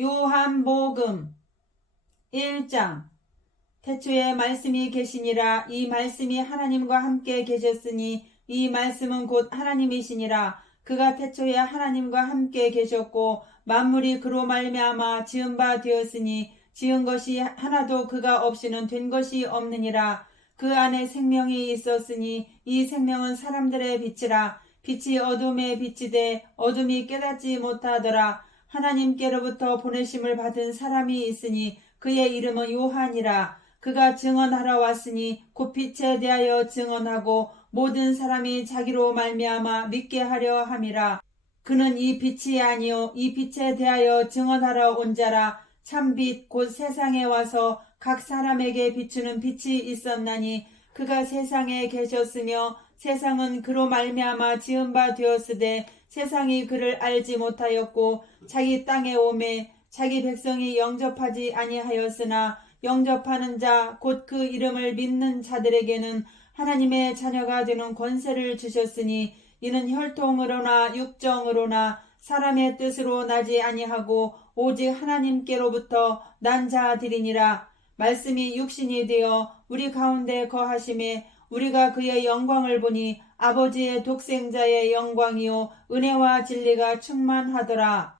요한복음 1장. 태초에 말씀이 계시니라. 이 말씀이 하나님과 함께 계셨으니 이 말씀은 곧 하나님이시니라. 그가 태초에 하나님과 함께 계셨고 만물이 그로 말미암아 지은 바 되었으니 지은 것이 하나도 그가 없이는 된 것이 없느니라. 그 안에 생명이 있었으니 이 생명은 사람들의 빛이라. 빛이 어둠에 비치되 어둠이 깨닫지 못하더라. 하나님께로부터 보내심을 받은 사람이 있으니 그의 이름은 요한이라. 그가 증언하러 왔으니 곧 빛에 대하여 증언하고 모든 사람이 자기로 말미암아 믿게 하려 함이라. 그는 이 빛이 아니요 이 빛에 대하여 증언하러 온 자라. 참빛 곧 세상에 와서 각 사람에게 비추는 빛이 있었나니 그가 세상에 계셨으며 세상은 그로 말미암아 지은 바 되었으되 세상이 그를 알지 못하였고 자기 땅에 오매 자기 백성이 영접하지 아니하였으나 영접하는 자 곧 그 이름을 믿는 자들에게는 하나님의 자녀가 되는 권세를 주셨으니 이는 혈통으로나 육정으로나 사람의 뜻으로 나지 아니하고 오직 하나님께로부터 난 자들이니라. 말씀이 육신이 되어 우리 가운데 거하심에 우리가 그의 영광을 보니 아버지의 독생자의 영광이요 은혜와 진리가 충만하더라.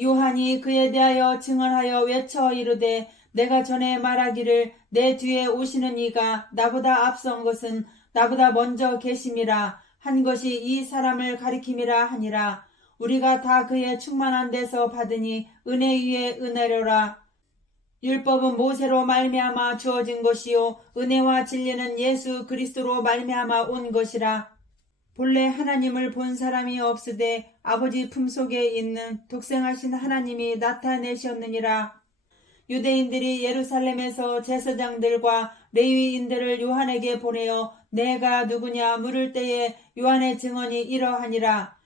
요한이 그에 대하여 증언하여 외쳐 이르되 내가 전에 말하기를 내 뒤에 오시는 이가 나보다 앞선 것은 나보다 먼저 계심이라 한 것이 이 사람을 가리킴이라 하니라. 우리가 다 그의 충만한 데서 받으니 은혜 위에 은혜로라. 율법은 모세로 말미암아 주어진 것이요 은혜와 진리는 예수 그리스도로 말미암아 온 것이라. 본래 하나님을 본 사람이 없으되 아버지 품속에 있는 독생하신 하나님이 나타내셨느니라. 유대인들이 예루살렘에서 제사장들과 레위인들을 요한에게 보내어 내가 누구냐 물을 때에 요한의 증언이 이러하니라.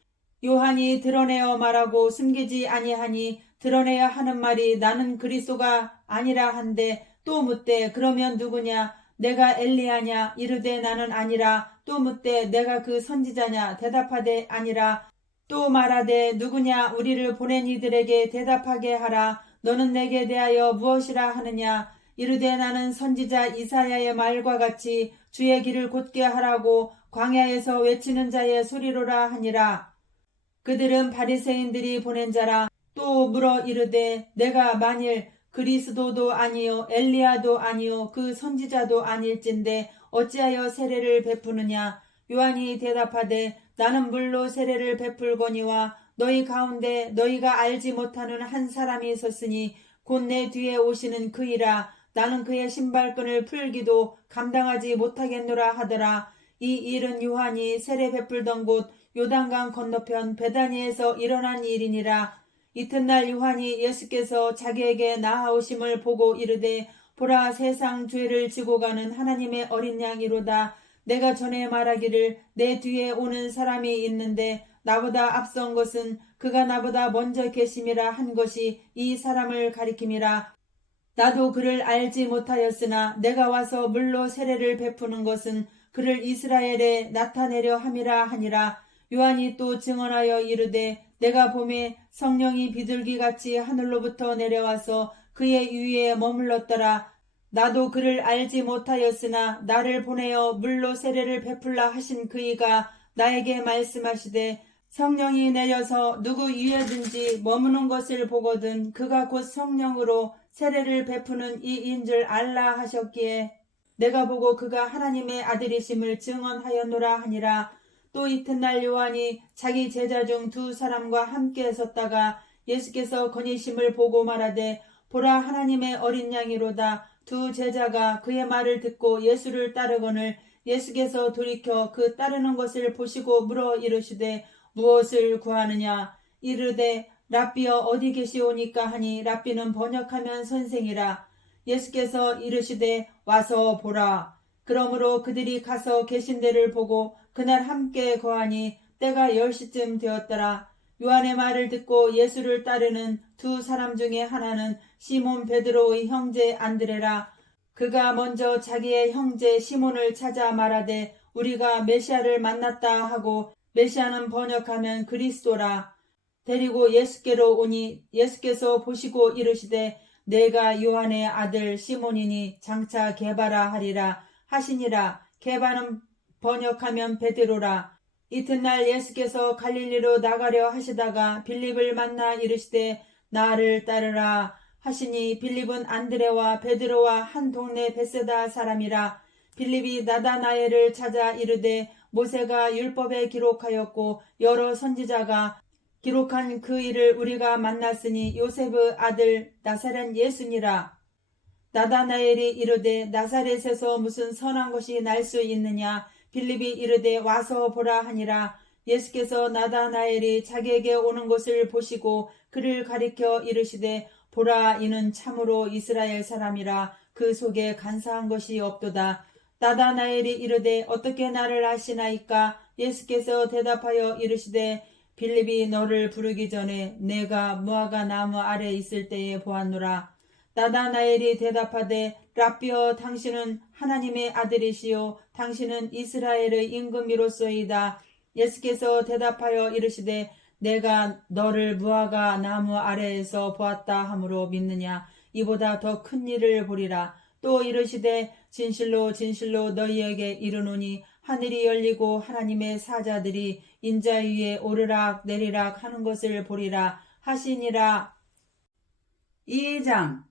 요한이 드러내어 말하고 숨기지 아니하니 드러내야 하는 말이 나는 그리스도가 아니라 한데 또 묻되 그러면 누구냐 내가 엘리야냐 이르되 나는 아니라 또 묻되 내가 그 선지자냐 대답하되 아니라 또 말하되 누구냐 우리를 보낸 이들에게 대답하게 하라. 너는 내게 대하여 무엇이라 하느냐 이르되 나는 선지자 이사야의 말과 같이 주의 길을 곧게 하라고 광야에서 외치는 자의 소리로라 하니라. 그들은 바리새인들이 보낸 자라. 또 물어 이르되 내가 만일 그리스도도 아니요 엘리야도 아니요 그 선지자도 아닐진데 어찌하여 세례를 베푸느냐. 요한이 대답하되 나는 물로 세례를 베풀거니와 너희 가운데 너희가 알지 못하는 한 사람이 있었으니 곧 내 뒤에 오시는 그이라. 나는 그의 신발끈을 풀기도 감당하지 못하겠노라 하더라. 이 일은 요한이 세례 베풀던 곳 요단강 건너편 베다니에서 일어난 일이니라. 이튿날 요한이 예수께서 자기에게 나아오심을 보고 이르되 보라 세상 죄를 지고 가는 하나님의 어린 양이로다. 내가 전에 말하기를 내 뒤에 오는 사람이 있는데 나보다 앞선 것은 그가 나보다 먼저 계심이라 한 것이 이 사람을 가리킴이라. 나도 그를 알지 못하였으나 내가 와서 물로 세례를 베푸는 것은 그를 이스라엘에 나타내려 함이라 하니라. 요한이 또 증언하여 이르되 내가 보매 성령이 비둘기같이 하늘로부터 내려와서 그의 위에 머물렀더라. 나도 그를 알지 못하였으나 나를 보내어 물로 세례를 베풀라 하신 그이가 나에게 말씀하시되 성령이 내려서 누구 위에든지 머무는 것을 보거든 그가 곧 성령으로 세례를 베푸는 이인 줄 알라 하셨기에 내가 보고 그가 하나님의 아들이심을 증언하였노라 하니라. 또 이튿날 요한이 자기 제자 중 두 사람과 함께 섰다가 예수께서 거니심을 보고 말하되 보라 하나님의 어린 양이로다. 두 제자가 그의 말을 듣고 예수를 따르거늘 예수께서 돌이켜 그 따르는 것을 보시고 물어 이르시되 무엇을 구하느냐. 이르되 랍비여 어디 계시오니까 하니 랍비는 번역하면 선생이라. 예수께서 이르시되 와서 보라. 그러므로 그들이 가서 계신 데를 보고 그날 함께 거하니 때가 10시쯤 되었더라. 요한의 말을 듣고 예수를 따르는 두 사람 중에 하나는 시몬 베드로의 형제 안드레라. 그가 먼저 자기의 형제 시몬을 찾아 말하되 우리가 메시아를 만났다 하고 메시아는 번역하면 그리스도라. 데리고 예수께로 오니 예수께서 보시고 이르시되 내가 요한의 아들 시몬이니 장차 게바라 하리라 하시니라. 게바는 번역하면 베드로라. 이튿날 예수께서 갈릴리로 나가려 하시다가 빌립을 만나 이르시되 나를 따르라 하시니 빌립은 안드레와 베드로와 한 동네 베세다 사람이라. 빌립이 나다나엘을 찾아 이르되 모세가 율법에 기록하였고 여러 선지자가 기록한 그 일을 우리가 만났으니 요셉의 아들 나사렛 예수니라. 나다나엘이 이르되 나사렛에서 무슨 선한 것이 날 수 있느냐. 빌립이 이르되 와서 보라 하니라. 예수께서 나다나엘이 자기에게 오는 것을 보시고 그를 가리켜 이르시되 보라 이는 참으로 이스라엘 사람이라. 그 속에 간사한 것이 없도다. 나다나엘이 이르되 어떻게 나를 아시나이까. 예수께서 대답하여 이르시되 빌립이 너를 부르기 전에 내가 무화과 나무 아래 있을 때에 보았노라. 나다나엘이 대답하되 랍비여 당신은 하나님의 아들이시요 당신은 이스라엘의 임금이로소이다. 예수께서 대답하여 이르시되 내가 너를 무화과 나무 아래에서 보았다 하므로 믿느냐. 이보다 더 큰 일을 보리라. 또 이르시되 진실로 진실로 너희에게 이르노니 하늘이 열리고 하나님의 사자들이 인자 위에 오르락 내리락 하는 것을 보리라 하시니라. 2장.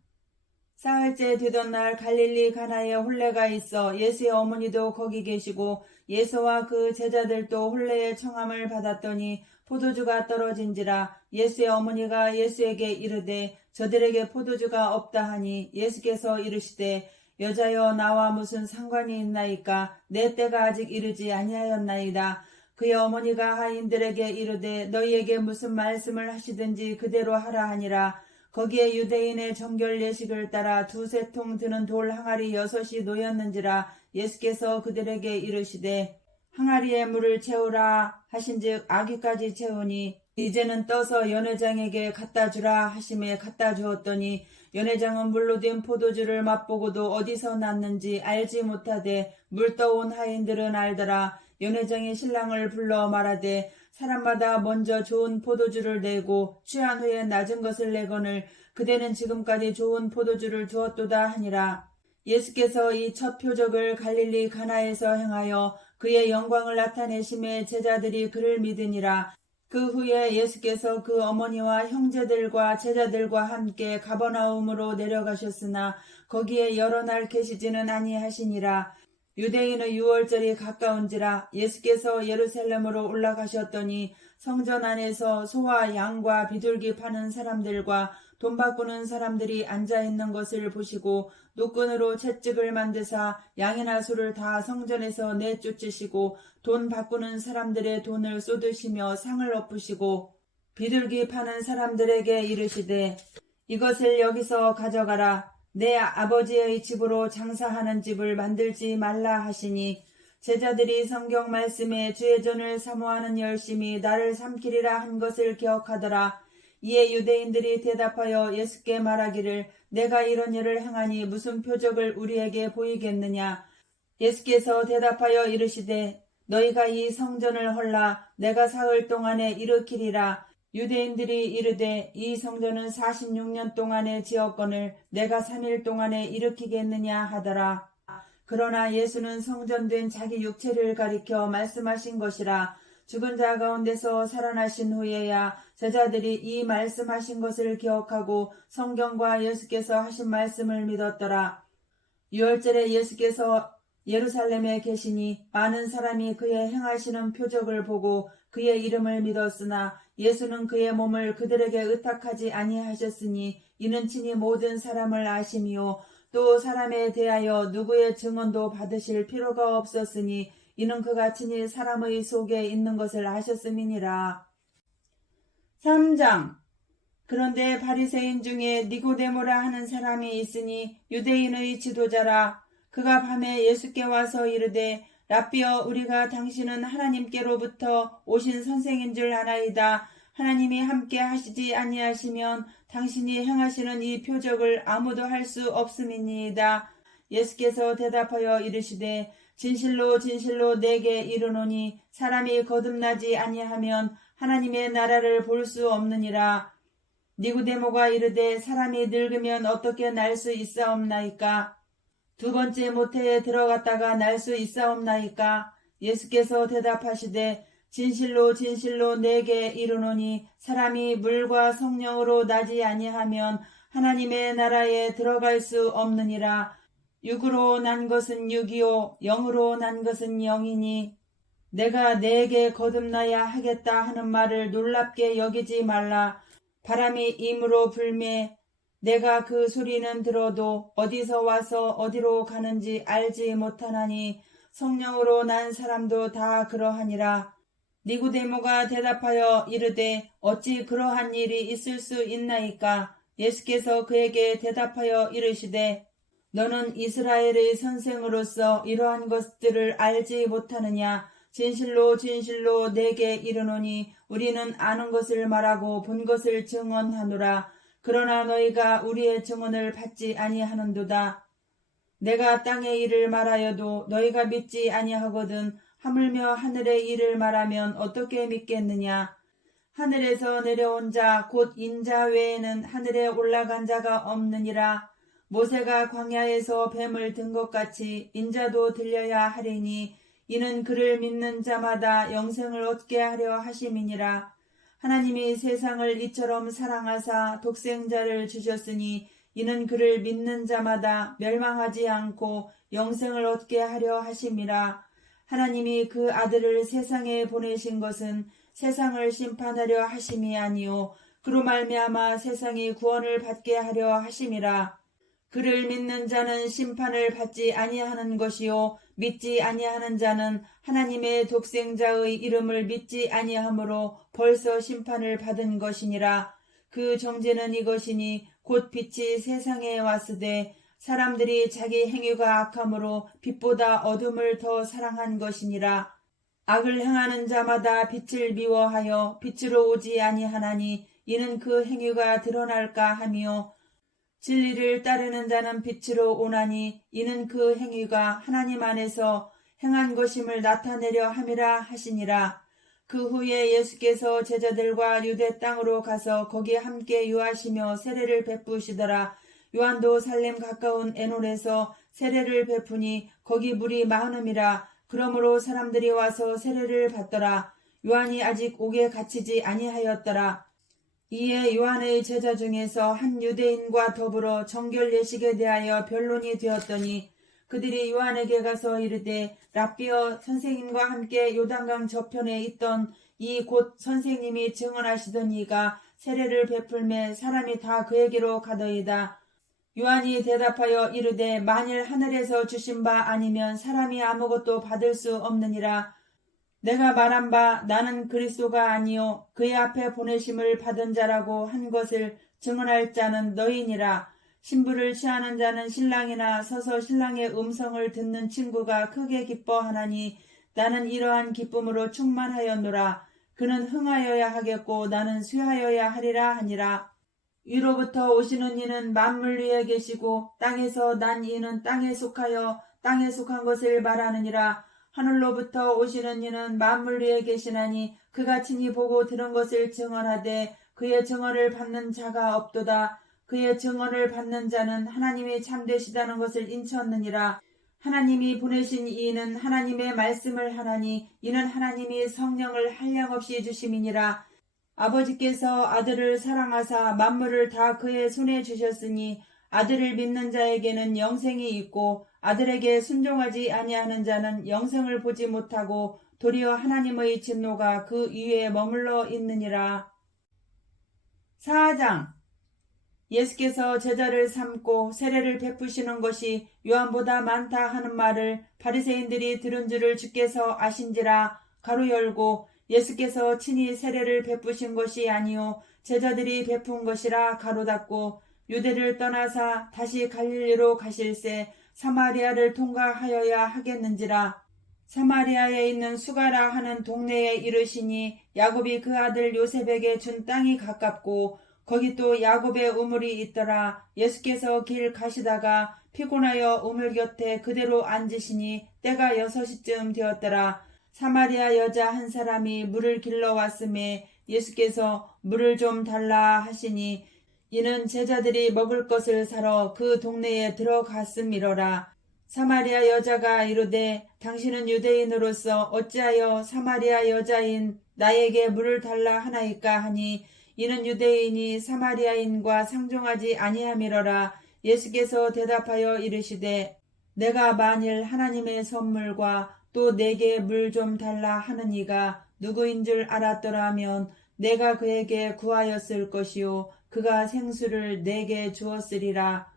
사흘째 되던 날 갈릴리 가나에 혼례가 있어 예수의 어머니도 거기 계시고 예수와 그 제자들도 혼례의 청함을 받았더니 포도주가 떨어진지라. 예수의 어머니가 예수에게 이르되 저들에게 포도주가 없다 하니 예수께서 이르시되 여자여 나와 무슨 상관이 있나이까. 내 때가 아직 이르지 아니하였나이다. 그의 어머니가 하인들에게 이르되 너희에게 무슨 말씀을 하시든지 그대로 하라 하니라. 거기에 유대인의 정결 예식을 따라 2-3통 드는 돌 항아리 6이 놓였는지라. 예수께서 그들에게 이르시되 항아리에 물을 채우라 하신즉 아귀까지 채우니 이제는 떠서 연회장에게 갖다 주라 하심에 갖다 주었더니 연회장은 물로 된 포도주를 맛보고도 어디서 났는지 알지 못하되 물 떠온 하인들은 알더라. 연회장이 신랑을 불러 말하되 사람마다 먼저 좋은 포도주를 내고 취한 후에 낮은 것을 내거늘 그대는 지금까지 좋은 포도주를 두었도다 하니라. 예수께서 이 첫 표적을 갈릴리 가나에서 행하여 그의 영광을 나타내심에 제자들이 그를 믿으니라. 그 후에 예수께서 그 어머니와 형제들과 제자들과 함께 가버나움으로 내려가셨으나 거기에 여러 날 계시지는 아니하시니라. 유대인의 유월절이 가까운지라. 예수께서 예루살렘으로 올라가셨더니 성전 안에서 소와 양과 비둘기 파는 사람들과 돈 바꾸는 사람들이 앉아있는 것을 보시고 노끈으로 채찍을 만드사 양이나 소를 다 성전에서 내쫓으시고 돈 바꾸는 사람들의 돈을 쏟으시며 상을 엎으시고 비둘기 파는 사람들에게 이르시되 이것을 여기서 가져가라. 내 아버지의 집으로 장사하는 집을 만들지 말라 하시니 제자들이 성경 말씀에 주의 전을 사모하는 열심이 나를 삼키리라 한 것을 기억하더라. 이에 유대인들이 대답하여 예수께 말하기를 내가 이런 일을 행하니 무슨 표적을 우리에게 보이겠느냐. 예수께서 대답하여 이르시되 너희가 이 성전을 헐라 내가 사흘 동안에 일으키리라. 유대인들이 이르되 이 성전은 46년 동안에 지었거늘 내가 3일 동안에 일으키겠느냐 하더라. 그러나 예수는 성전된 자기 육체를 가리켜 말씀하신 것이라. 죽은 자 가운데서 살아나신 후에야 제자들이 이 말씀하신 것을 기억하고 성경과 예수께서 하신 말씀을 믿었더라. 유월절에 예수께서 예루살렘에 계시니 많은 사람이 그의 행하시는 표적을 보고 그의 이름을 믿었으나 예수는 그의 몸을 그들에게 의탁하지 아니하셨으니 이는 친히 모든 사람을 아심이요 또 사람에 대하여 누구의 증언도 받으실 필요가 없었으니 이는 그가 친히 사람의 속에 있는 것을 아셨음이니라. 3장. 그런데 바리새인 중에 니고데모라 하는 사람이 있으니 유대인의 지도자라. 그가 밤에 예수께 와서 이르되 랍비여 우리가 당신은 하나님께로부터 오신 선생인 줄 아나이다. 하나님이 함께 하시지 아니하시면 당신이 행하시는 이 표적을 아무도 할 수 없음이니이다. 예수께서 대답하여 이르시되 진실로 진실로 내게 이르노니 사람이 거듭나지 아니하면 하나님의 나라를 볼 수 없느니라. 니고데모가 이르되 사람이 늙으면 어떻게 날 수 있사옵나이까? 두 번째 모태에 들어갔다가 날 수 있사옵나이까? 예수께서 대답하시되 진실로 진실로 내게 이르노니 사람이 물과 성령으로 나지 아니하면 하나님의 나라에 들어갈 수 없느니라. 육으로 난 것은 육이요 영으로 난 것은 영이니 내가 내게 거듭나야 하겠다 하는 말을 놀랍게 여기지 말라. 바람이 임으로 불매 내가 그 소리는 들어도 어디서 와서 어디로 가는지 알지 못하나니 성령으로 난 사람도 다 그러하니라. 니고데모가 대답하여 이르되 어찌 그러한 일이 있을 수 있나이까? 예수께서 그에게 대답하여 이르시되 너는 이스라엘의 선생으로서 이러한 것들을 알지 못하느냐? 진실로 진실로 내게 이르노니 우리는 아는 것을 말하고 본 것을 증언하노라. 그러나 너희가 우리의 증언을 받지 아니하는도다. 내가 땅의 일을 말하여도 너희가 믿지 아니하거든 하물며 하늘의 일을 말하면 어떻게 믿겠느냐. 하늘에서 내려온 자 곧 인자 외에는 하늘에 올라간 자가 없느니라. 모세가 광야에서 뱀을 든 것 같이 인자도 들려야 하리니 이는 그를 믿는 자마다 영생을 얻게 하려 하심이니라. 하나님이 세상을 이처럼 사랑하사 독생자를 주셨으니 이는 그를 믿는 자마다 멸망하지 않고 영생을 얻게 하려 하심이라. 하나님이 그 아들을 세상에 보내신 것은 세상을 심판하려 하심이 아니요 그로 말미암아 세상이 구원을 받게 하려 하심이라. 그를 믿는 자는 심판을 받지 아니하는 것이요 믿지 아니하는 자는 하나님의 독생자의 이름을 믿지 아니하므로 벌써 심판을 받은 것이니라. 그 정죄는 이것이니 곧 빛이 세상에 왔으되 사람들이 자기 행위가 악함으로 빛보다 어둠을 더 사랑한 것이니라. 악을 행하는 자마다 빛을 미워하여 빛으로 오지 아니하나니 이는 그 행위가 드러날까 하며 진리를 따르는 자는 빛으로 오나니 이는 그 행위가 하나님 안에서 행한 것임을 나타내려 함이라 하시니라. 그 후에 예수께서 제자들과 유대 땅으로 가서 거기 함께 유하시며 세례를 베푸시더라. 요한도 살렘 가까운 에논에서 세례를 베푸니 거기 물이 많음이라. 그러므로 사람들이 와서 세례를 받더라. 요한이 아직 옥에 갇히지 아니하였더라. 이에 요한의 제자 중에서 한 유대인과 더불어 정결 예식에 대하여 변론이 되었더니 그들이 요한에게 가서 이르되 랍비여 선생님과 함께 요단강 저편에 있던 이 곧 선생님이 증언하시던 이가 세례를 베풀매 사람이 다 그에게로 가더이다. 요한이 대답하여 이르되 만일 하늘에서 주신 바 아니면 사람이 아무것도 받을 수 없느니라. 내가 말한 바 나는 그리스도가 아니요 그의 앞에 보내심을 받은 자라고 한 것을 증언할 자는 너희니라. 신부를 취하는 자는 신랑이나 서서 신랑의 음성을 듣는 친구가 크게 기뻐하나니 나는 이러한 기쁨으로 충만하였노라. 그는 흥하여야 하겠고 나는 쇠하여야 하리라 하니라. 위로부터 오시는 이는 만물 위에 계시고 땅에서 난 이는 땅에 속하여 땅에 속한 것을 말하느니라. 하늘로부터 오시는 이는 만물 위에 계시나니 그가 친히 보고 들은 것을 증언하되 그의 증언을 받는 자가 없도다. 그의 증언을 받는 자는 하나님이 참되시다는 것을 인쳤느니라. 하나님이 보내신 이는 하나님의 말씀을 하나니 이는 하나님이 성령을 한량없이 주심이니라. 아버지께서 아들을 사랑하사 만물을 다 그의 손에 주셨으니 아들을 믿는 자에게는 영생이 있고 아들에게 순종하지 아니하는 자는 영생을 보지 못하고 도리어 하나님의 진노가 그 위에 머물러 있느니라. 4장 예수께서 제자를 삼고 세례를 베푸시는 것이 요한보다 많다 하는 말을 바리새인들이 들은 줄을 주께서 아신지라. 가로 열고 예수께서 친히 세례를 베푸신 것이 아니요 제자들이 베푼 것이라 가로 닫고 유대를 떠나사 다시 갈릴리로 가실새 사마리아를 통과하여야 하겠는지라. 사마리아에 있는 수가라 하는 동네에 이르시니 야곱이 그 아들 요셉에게 준 땅이 가깝고 거기 또 야곱의 우물이 있더라. 예수께서 길 가시다가 피곤하여 우물 곁에 그대로 앉으시니 때가 6시쯤 되었더라. 사마리아 여자 한 사람이 물을 길러 왔음에 예수께서 물을 좀 달라 하시니 이는 제자들이 먹을 것을 사러 그 동네에 들어갔음이로라. 사마리아 여자가 이르되 당신은 유대인으로서 어찌하여 사마리아 여자인 나에게 물을 달라 하나이까 하니 이는 유대인이 사마리아인과 상종하지 아니함이로라. 예수께서 대답하여 이르시되 내가 만일 하나님의 선물과 또 내게 물 좀 달라 하는 이가 누구인 줄 알았더라면 내가 그에게 구하였을 것이요 그가 생수를 내게 주었으리라.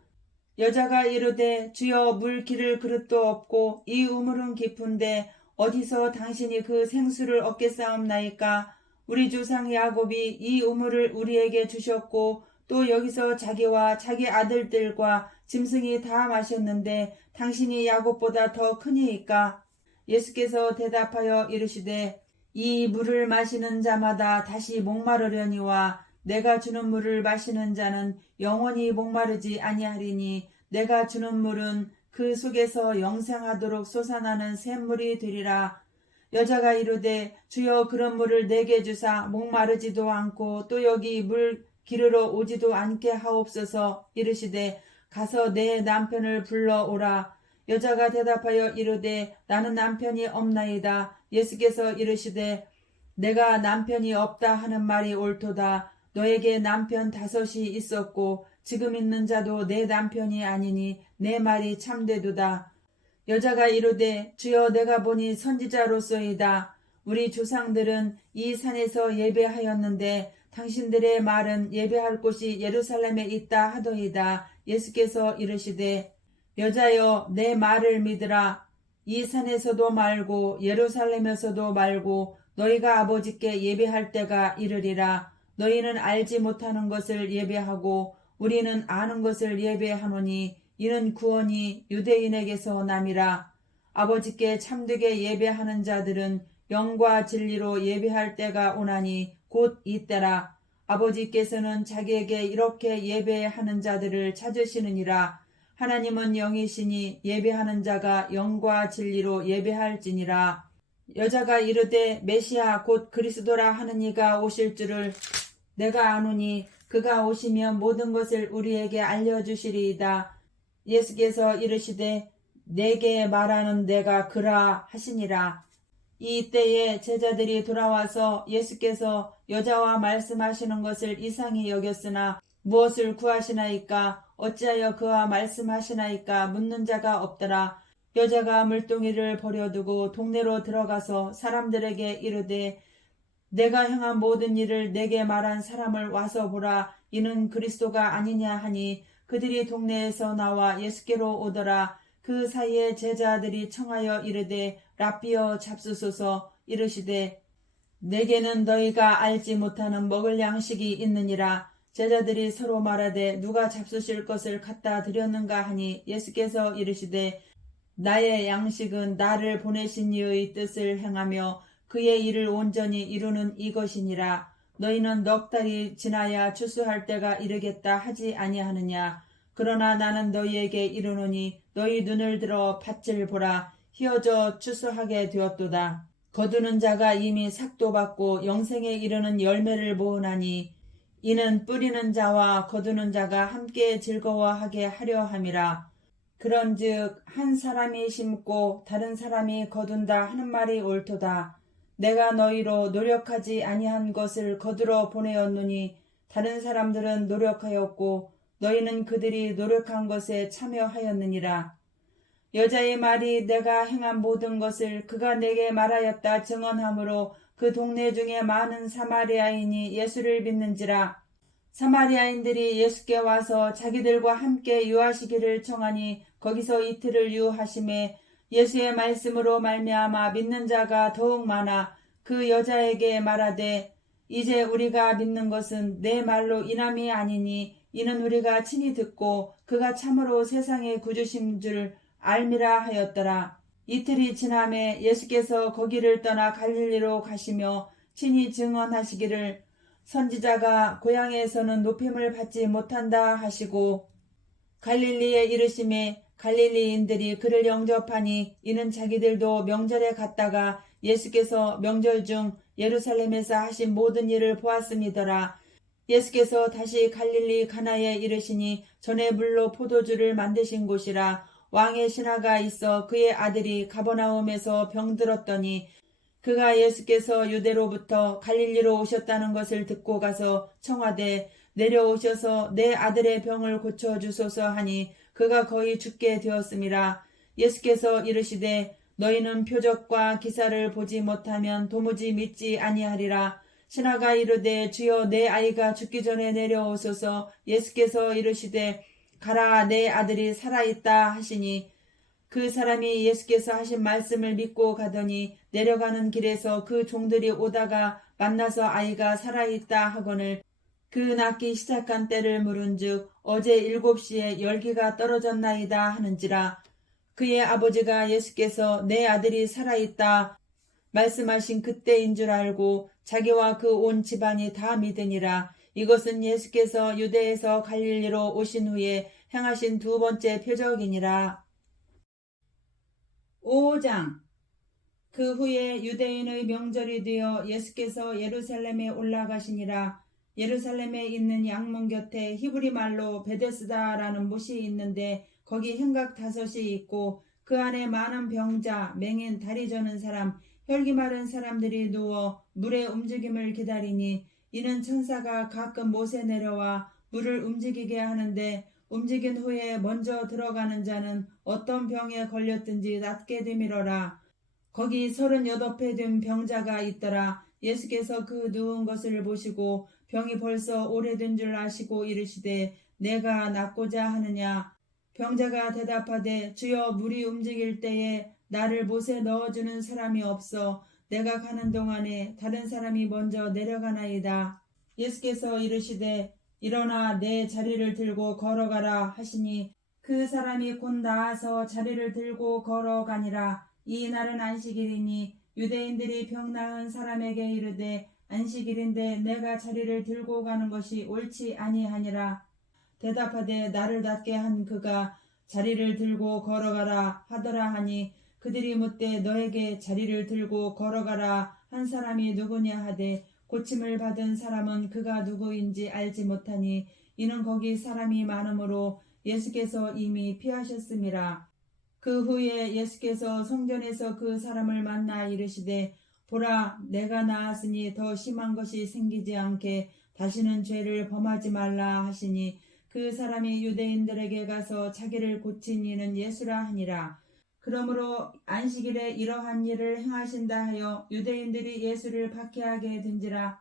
여자가 이르되 주여 물 기를 그릇도 없고 이 우물은 깊은데 어디서 당신이 그 생수를 얻겠사옵나이까. 우리 조상 야곱이 이 우물을 우리에게 주셨고 또 여기서 자기와 자기 아들들과 짐승이 다 마셨는데 당신이 야곱보다 더 크니이까. 예수께서 대답하여 이르시되 이 물을 마시는 자마다 다시 목마르려니와 내가 주는 물을 마시는 자는 영원히 목마르지 아니하리니 내가 주는 물은 그 속에서 영생하도록 솟아나는 샘물이 되리라. 여자가 이르되 주여 그런 물을 내게 주사 목마르지도 않고 또 여기 물 기르러 오지도 않게 하옵소서. 이르시되 가서 내 남편을 불러오라. 여자가 대답하여 이르되 나는 남편이 없나이다. 예수께서 이르시되 내가 남편이 없다 하는 말이 옳도다. 너에게 남편 5이 있었고 지금 있는 자도 내 남편이 아니니 내 말이 참되도다. 여자가 이르되 주여 내가 보니 선지자로소이다. 우리 조상들은 이 산에서 예배하였는데 당신들의 말은 예배할 곳이 예루살렘에 있다 하더이다. 예수께서 이르시되 여자여 내 말을 믿으라. 이 산에서도 말고 예루살렘에서도 말고 너희가 아버지께 예배할 때가 이르리라. 너희는 알지 못하는 것을 예배하고 우리는 아는 것을 예배하노니 이는 구원이 유대인에게서 남이라. 아버지께 참되게 예배하는 자들은 영과 진리로 예배할 때가 오나니 곧 이때라. 아버지께서는 자기에게 이렇게 예배하는 자들을 찾으시느니라. 하나님은 영이시니 예배하는 자가 영과 진리로 예배할지니라. 여자가 이르되 메시아 곧 그리스도라 하는 이가 오실 줄을 내가 아노니 그가 오시면 모든 것을 우리에게 알려주시리이다. 예수께서 이르시되 내게 말하는 내가 그라 하시니라. 이때에 제자들이 돌아와서 예수께서 여자와 말씀하시는 것을 이상히 여겼으나 무엇을 구하시나이까 어찌하여 그와 말씀하시나이까 묻는 자가 없더라. 여자가 물동이를 버려두고 동네로 들어가서 사람들에게 이르되 내가 행한 모든 일을 내게 말한 사람을 와서 보라. 이는 그리스도가 아니냐 하니 그들이 동네에서 나와 예수께로 오더라. 그 사이에 제자들이 청하여 이르되 랍비여 잡수소서. 이르시되 내게는 너희가 알지 못하는 먹을 양식이 있느니라. 제자들이 서로 말하되 누가 잡수실 것을 갖다 드렸는가 하니 예수께서 이르시되 나의 양식은 나를 보내신 이의 뜻을 행하며 그의 일을 온전히 이루는 이것이니라. 너희는 넉 달이 지나야 추수할 때가 이르겠다 하지 아니하느냐. 그러나 나는 너희에게 이르노니 너희 눈을 들어 밭을 보라. 휘어져 추수하게 되었도다. 거두는 자가 이미 삭도 받고 영생에 이르는 열매를 모으나니 이는 뿌리는 자와 거두는 자가 함께 즐거워하게 하려 함이라. 그런즉 한 사람이 심고 다른 사람이 거둔다 하는 말이 옳도다. 내가 너희로 노력하지 아니한 것을 거두러 보내었노니 다른 사람들은 노력하였고 너희는 그들이 노력한 것에 참여하였느니라. 여자의 말이 내가 행한 모든 것을 그가 내게 말하였다 증언하므로 그 동네 중에 많은 사마리아인이 예수를 믿는지라. 사마리아인들이 예수께 와서 자기들과 함께 유하시기를 청하니 거기서 이틀을 유하심에 예수의 말씀으로 말미암아 믿는 자가 더욱 많아 그 여자에게 말하되 이제 우리가 믿는 것은 내 말로 인함이 아니니 이는 우리가 친히 듣고 그가 참으로 세상의 구주신 줄 알미라 하였더라. 이틀이 지남에 예수께서 거기를 떠나 갈릴리로 가시며 친히 증언하시기를 선지자가 고향에서는 높임을 받지 못한다 하시고 갈릴리에 이르심에 갈릴리인들이 그를 영접하니 이는 자기들도 명절에 갔다가 예수께서 명절 중 예루살렘에서 하신 모든 일을 보았음이더라. 예수께서 다시 갈릴리 가나에 이르시니 전에 물로 포도주를 만드신 곳이라. 왕의 신하가 있어 그의 아들이 가버나움에서 병들었더니 그가 예수께서 유대로부터 갈릴리로 오셨다는 것을 듣고 가서 청하되 내려오셔서 내 아들의 병을 고쳐주소서 하니 그가 거의 죽게 되었음이라. 예수께서 이르시되 너희는 표적과 기사를 보지 못하면 도무지 믿지 아니하리라. 신하가 이르되 주여 내 아이가 죽기 전에 내려오소서. 예수께서 이르시되 가라 내 아들이 살아있다 하시니 그 사람이 예수께서 하신 말씀을 믿고 가더니 내려가는 길에서 그 종들이 오다가 만나서 아이가 살아있다 하거늘 그 낳기 시작한 때를 물은즉 어제 7시에 열기가 떨어졌나이다 하는지라. 그의 아버지가 예수께서 내 아들이 살아있다 말씀하신 그때인 줄 알고 자기와 그 온 집안이 다 믿으니라. 이것은 예수께서 유대에서 갈릴리로 오신 후에 행하신 두 번째 표적이니라. 5장. 그 후에 유대인의 명절이 되어 예수께서 예루살렘에 올라가시니라. 예루살렘에 있는 양문 곁에 히브리 말로 베데스다라는 못이 있는데 거기 행각 5이 있고 그 안에 많은 병자, 맹인, 다리 저는 사람, 혈기 마른 사람들이 누워 물의 움직임을 기다리니 이는 천사가 가끔 못에 내려와 물을 움직이게 하는데 움직인 후에 먼저 들어가는 자는 어떤 병에 걸렸든지 낫게 되밀어라. 거기 38회 된 병자가 있더라. 예수께서 그 누운 것을 보시고 병이 벌써 오래된 줄 아시고 이르시되 내가 낫고자 하느냐. 병자가 대답하되 주여 물이 움직일 때에 나를 못에 넣어주는 사람이 없어 내가 가는 동안에 다른 사람이 먼저 내려가나이다. 예수께서 이르시되 일어나 내 자리를 들고 걸어가라 하시니 그 사람이 곧 나아서 자리를 들고 걸어가니라. 이 날은 안식일이니 유대인들이 병 나은 사람에게 이르되 안식일인데 내가 자리를 들고 가는 것이 옳지 아니하니라. 대답하되 나를 낫게 한 그가 자리를 들고 걸어가라 하더라 하니 그들이 묻되 너에게 자리를 들고 걸어가라 한 사람이 누구냐 하되 고침을 받은 사람은 그가 누구인지 알지 못하니 이는 거기 사람이 많으므로 예수께서 이미 피하셨음이라. 그 후에 예수께서 성전에서 그 사람을 만나 이르시되 보라 내가 나았으니 더 심한 것이 생기지 않게 다시는 죄를 범하지 말라 하시니 그 사람이 유대인들에게 가서 자기를 고친 이는 예수라 하니라. 그러므로 안식일에 이러한 일을 행하신다 하여 유대인들이 예수를 박해하게 된지라.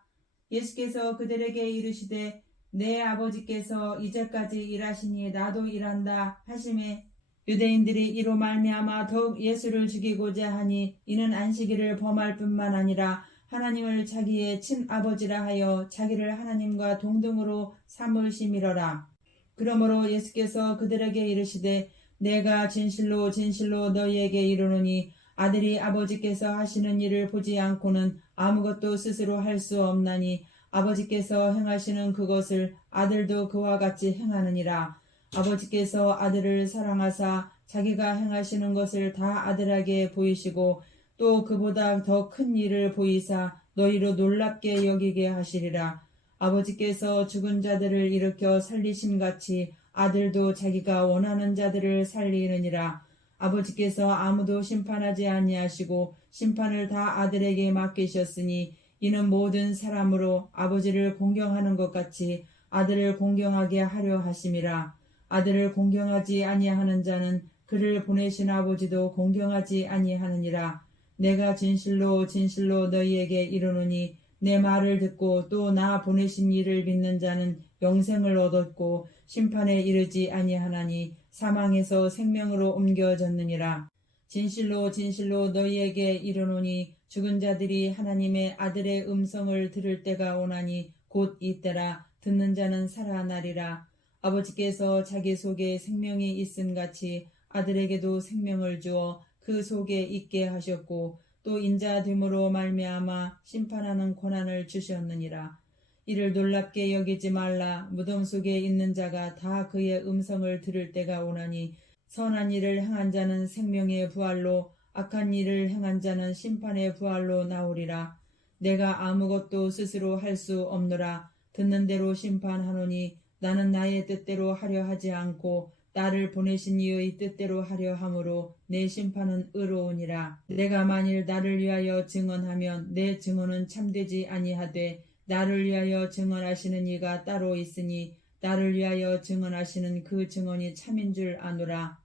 예수께서 그들에게 이르시되 내 아버지께서 이제까지 일하시니 나도 일한다 하시매 유대인들이 이로 말미암아 더욱 예수를 죽이고자 하니 이는 안식일을 범할 뿐만 아니라 하나님을 자기의 친아버지라 하여 자기를 하나님과 동등으로 삼으심이러라. 그러므로 예수께서 그들에게 이르시되 내가 진실로 진실로 너희에게 이르노니 아들이 아버지께서 하시는 일을 보지 않고는 아무것도 스스로 할 수 없나니 아버지께서 행하시는 그것을 아들도 그와 같이 행하느니라. 아버지께서 아들을 사랑하사 자기가 행하시는 것을 다 아들에게 보이시고 또 그보다 더 큰 일을 보이사 너희로 놀랍게 여기게 하시리라. 아버지께서 죽은 자들을 일으켜 살리심같이 아들도 자기가 원하는 자들을 살리느니라. 아버지께서 아무도 심판하지 아니하시고 심판을 다 아들에게 맡기셨으니 이는 모든 사람으로 아버지를 공경하는 것 같이 아들을 공경하게 하려 하심이라. 아들을 공경하지 아니하는 자는 그를 보내신 아버지도 공경하지 아니하느니라. 내가 진실로 진실로 너희에게 이르노니 내 말을 듣고 또 나 보내신 이를 믿는 자는 영생을 얻었고 심판에 이르지 아니하나니 사망에서 생명으로 옮겨졌느니라. 진실로 진실로 너희에게 이르노니 죽은 자들이 하나님의 아들의 음성을 들을 때가 오나니 곧 이때라. 듣는 자는 살아나리라. 아버지께서 자기 속에 생명이 있음같이 아들에게도 생명을 주어 그 속에 있게 하셨고 또 인자됨으로 말미암아 심판하는 권한을 주셨느니라. 이를 놀랍게 여기지 말라. 무덤 속에 있는 자가 다 그의 음성을 들을 때가 오나니 선한 일을 행한 자는 생명의 부활로 악한 일을 행한 자는 심판의 부활로 나오리라. 내가 아무것도 스스로 할 수 없노라. 듣는 대로 심판하노니 나는 나의 뜻대로 하려 하지 않고 나를 보내신 이의 뜻대로 하려 함으로 내 심판은 의로우니라. 내가 만일 나를 위하여 증언하면 내 증언은 참되지 아니하되 나를 위하여 증언하시는 이가 따로 있으니 나를 위하여 증언하시는 그 증언이 참인 줄 아노라.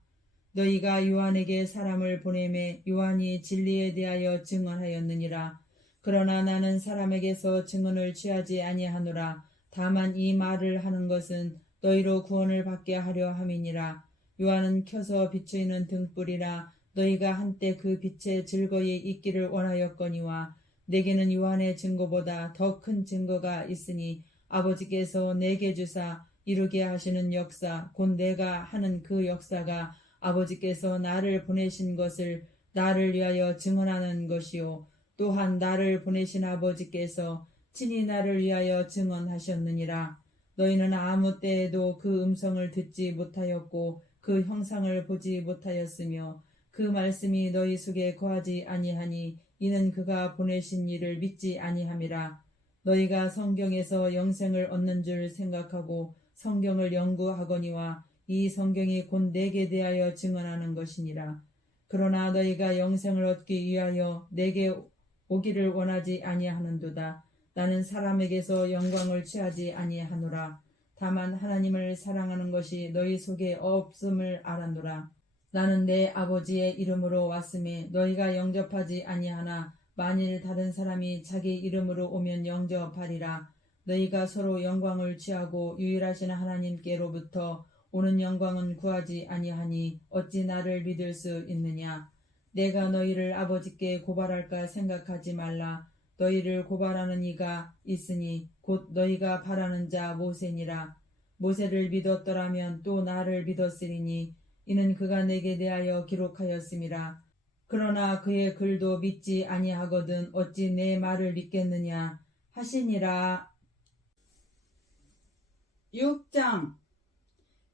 너희가 요한에게 사람을 보내매 요한이 진리에 대하여 증언하였느니라. 그러나 나는 사람에게서 증언을 취하지 아니하노라. 다만 이 말을 하는 것은 너희로 구원을 받게 하려 함이니라. 요한은 켜서 비추이는 등불이라. 너희가 한때 그 빛에 즐거이 있기를 원하였거니와 내게는 요한의 증거보다 더 큰 증거가 있으니 아버지께서 내게 주사 이루게 하시는 역사 곧 내가 하는 그 역사가 아버지께서 나를 보내신 것을 나를 위하여 증언하는 것이요 또한 나를 보내신 아버지께서 친히 나를 위하여 증언하셨느니라. 너희는 아무 때에도 그 음성을 듣지 못하였고 그 형상을 보지 못하였으며 그 말씀이 너희 속에 거하지 아니하니 이는 그가 보내신 이를 믿지 아니함이라. 너희가 성경에서 영생을 얻는 줄 생각하고 성경을 연구하거니와 이 성경이 곧 내게 대하여 증언하는 것이니라. 그러나 너희가 영생을 얻기 위하여 내게 오기를 원하지 아니하는도다. 나는 사람에게서 영광을 취하지 아니하노라. 다만 하나님을 사랑하는 것이 너희 속에 없음을 알았노라. 나는 내 아버지의 이름으로 왔음에 너희가 영접하지 아니하나 만일 다른 사람이 자기 이름으로 오면 영접하리라. 너희가 서로 영광을 취하고 유일하신 하나님께로부터 오는 영광은 구하지 아니하니 어찌 나를 믿을 수 있느냐. 내가 너희를 아버지께 고발할까 생각하지 말라. 너희를 고발하는 이가 있으니 곧 너희가 바라는 자 모세니라. 모세를 믿었더라면 또 나를 믿었으리니 이는 그가 내게 대하여 기록하였음이라. 그러나 그의 글도 믿지 아니하거든 어찌 내 말을 믿겠느냐 하시니라. 6장.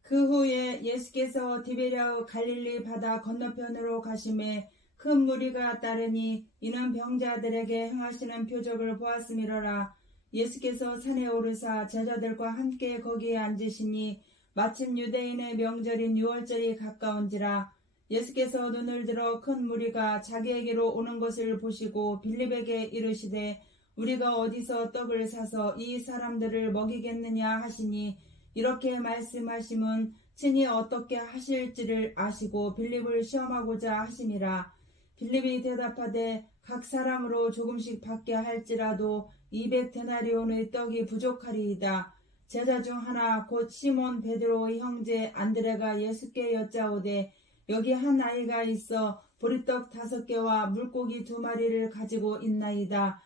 그 후에 예수께서 디베랴 갈릴리 바다 건너편으로 가심에 큰 무리가 따르니 이는 병자들에게 행하시는 표적을 보았음이로라. 예수께서 산에 오르사 제자들과 함께 거기에 앉으시니 마침 유대인의 명절인 유월절이 가까운지라. 예수께서 눈을 들어 큰 무리가 자기에게로 오는 것을 보시고 빌립에게 이르시되 우리가 어디서 떡을 사서 이 사람들을 먹이겠느냐 하시니 이렇게 말씀하심은 친히 어떻게 하실지를 아시고 빌립을 시험하고자 하심이라. 빌립이 대답하되 각 사람으로 조금씩 받게 할지라도 200데나리온의 떡이 부족하리이다. 제자 중 하나 곧 시몬 베드로의 형제 안드레가 예수께 여짜오되 여기 한 아이가 있어 보리떡 5개와 물고기 2마리를 가지고 있나이다.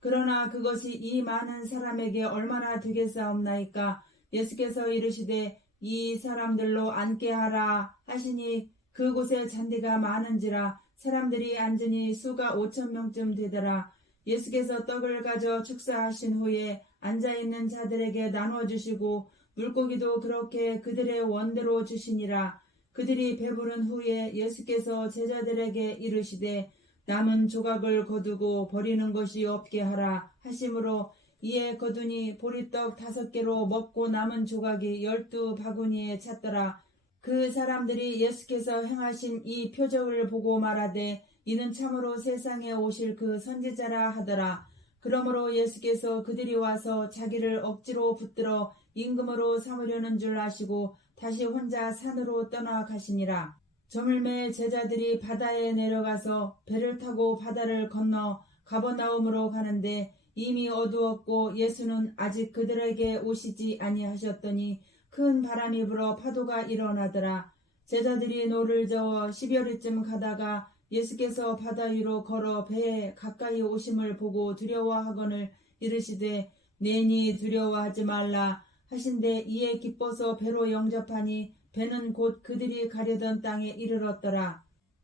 그러나 그것이 이 많은 사람에게 얼마나 되겠사옵나이까. 예수께서 이르시되 이 사람들로 앉게 하라 하시니 그곳에 잔디가 많은지라. 사람들이 앉으니 수가 5,000명쯤 되더라. 예수께서 떡을 가져 축사하신 후에 앉아있는 자들에게 나눠주시고 물고기도 그렇게 그들의 원대로 주시니라. 그들이 배부른 후에 예수께서 제자들에게 이르시되 남은 조각을 거두고 버리는 것이 없게 하라 하심으로 이에 거두니 보리떡 5개로 먹고 남은 조각이 12바구니에 찼더라. 그 사람들이 예수께서 행하신 이 표적을 보고 말하되 이는 참으로 세상에 오실 그 선지자라 하더라. 그러므로 예수께서 그들이 와서 자기를 억지로 붙들어 임금으로 삼으려는 줄 아시고 다시 혼자 산으로 떠나가시니라. 저물매 제자들이 바다에 내려가서 배를 타고 바다를 건너 가버나움으로 가는데 이미 어두웠고 예수는 아직 그들에게 오시지 아니하셨더니 큰 바람이 불어 파도가 일어나더라. 제자들이 노를 저어 10여리쯤 가다가 예수께서 바다 위로 걸어 배에 가까이 오심을 보고 두려워하거늘 이르시되 내니 두려워하지 말라 하신데 이에 기뻐서 배로 영접하니 배는 곧 그들이 가려던 땅에 이르렀더라.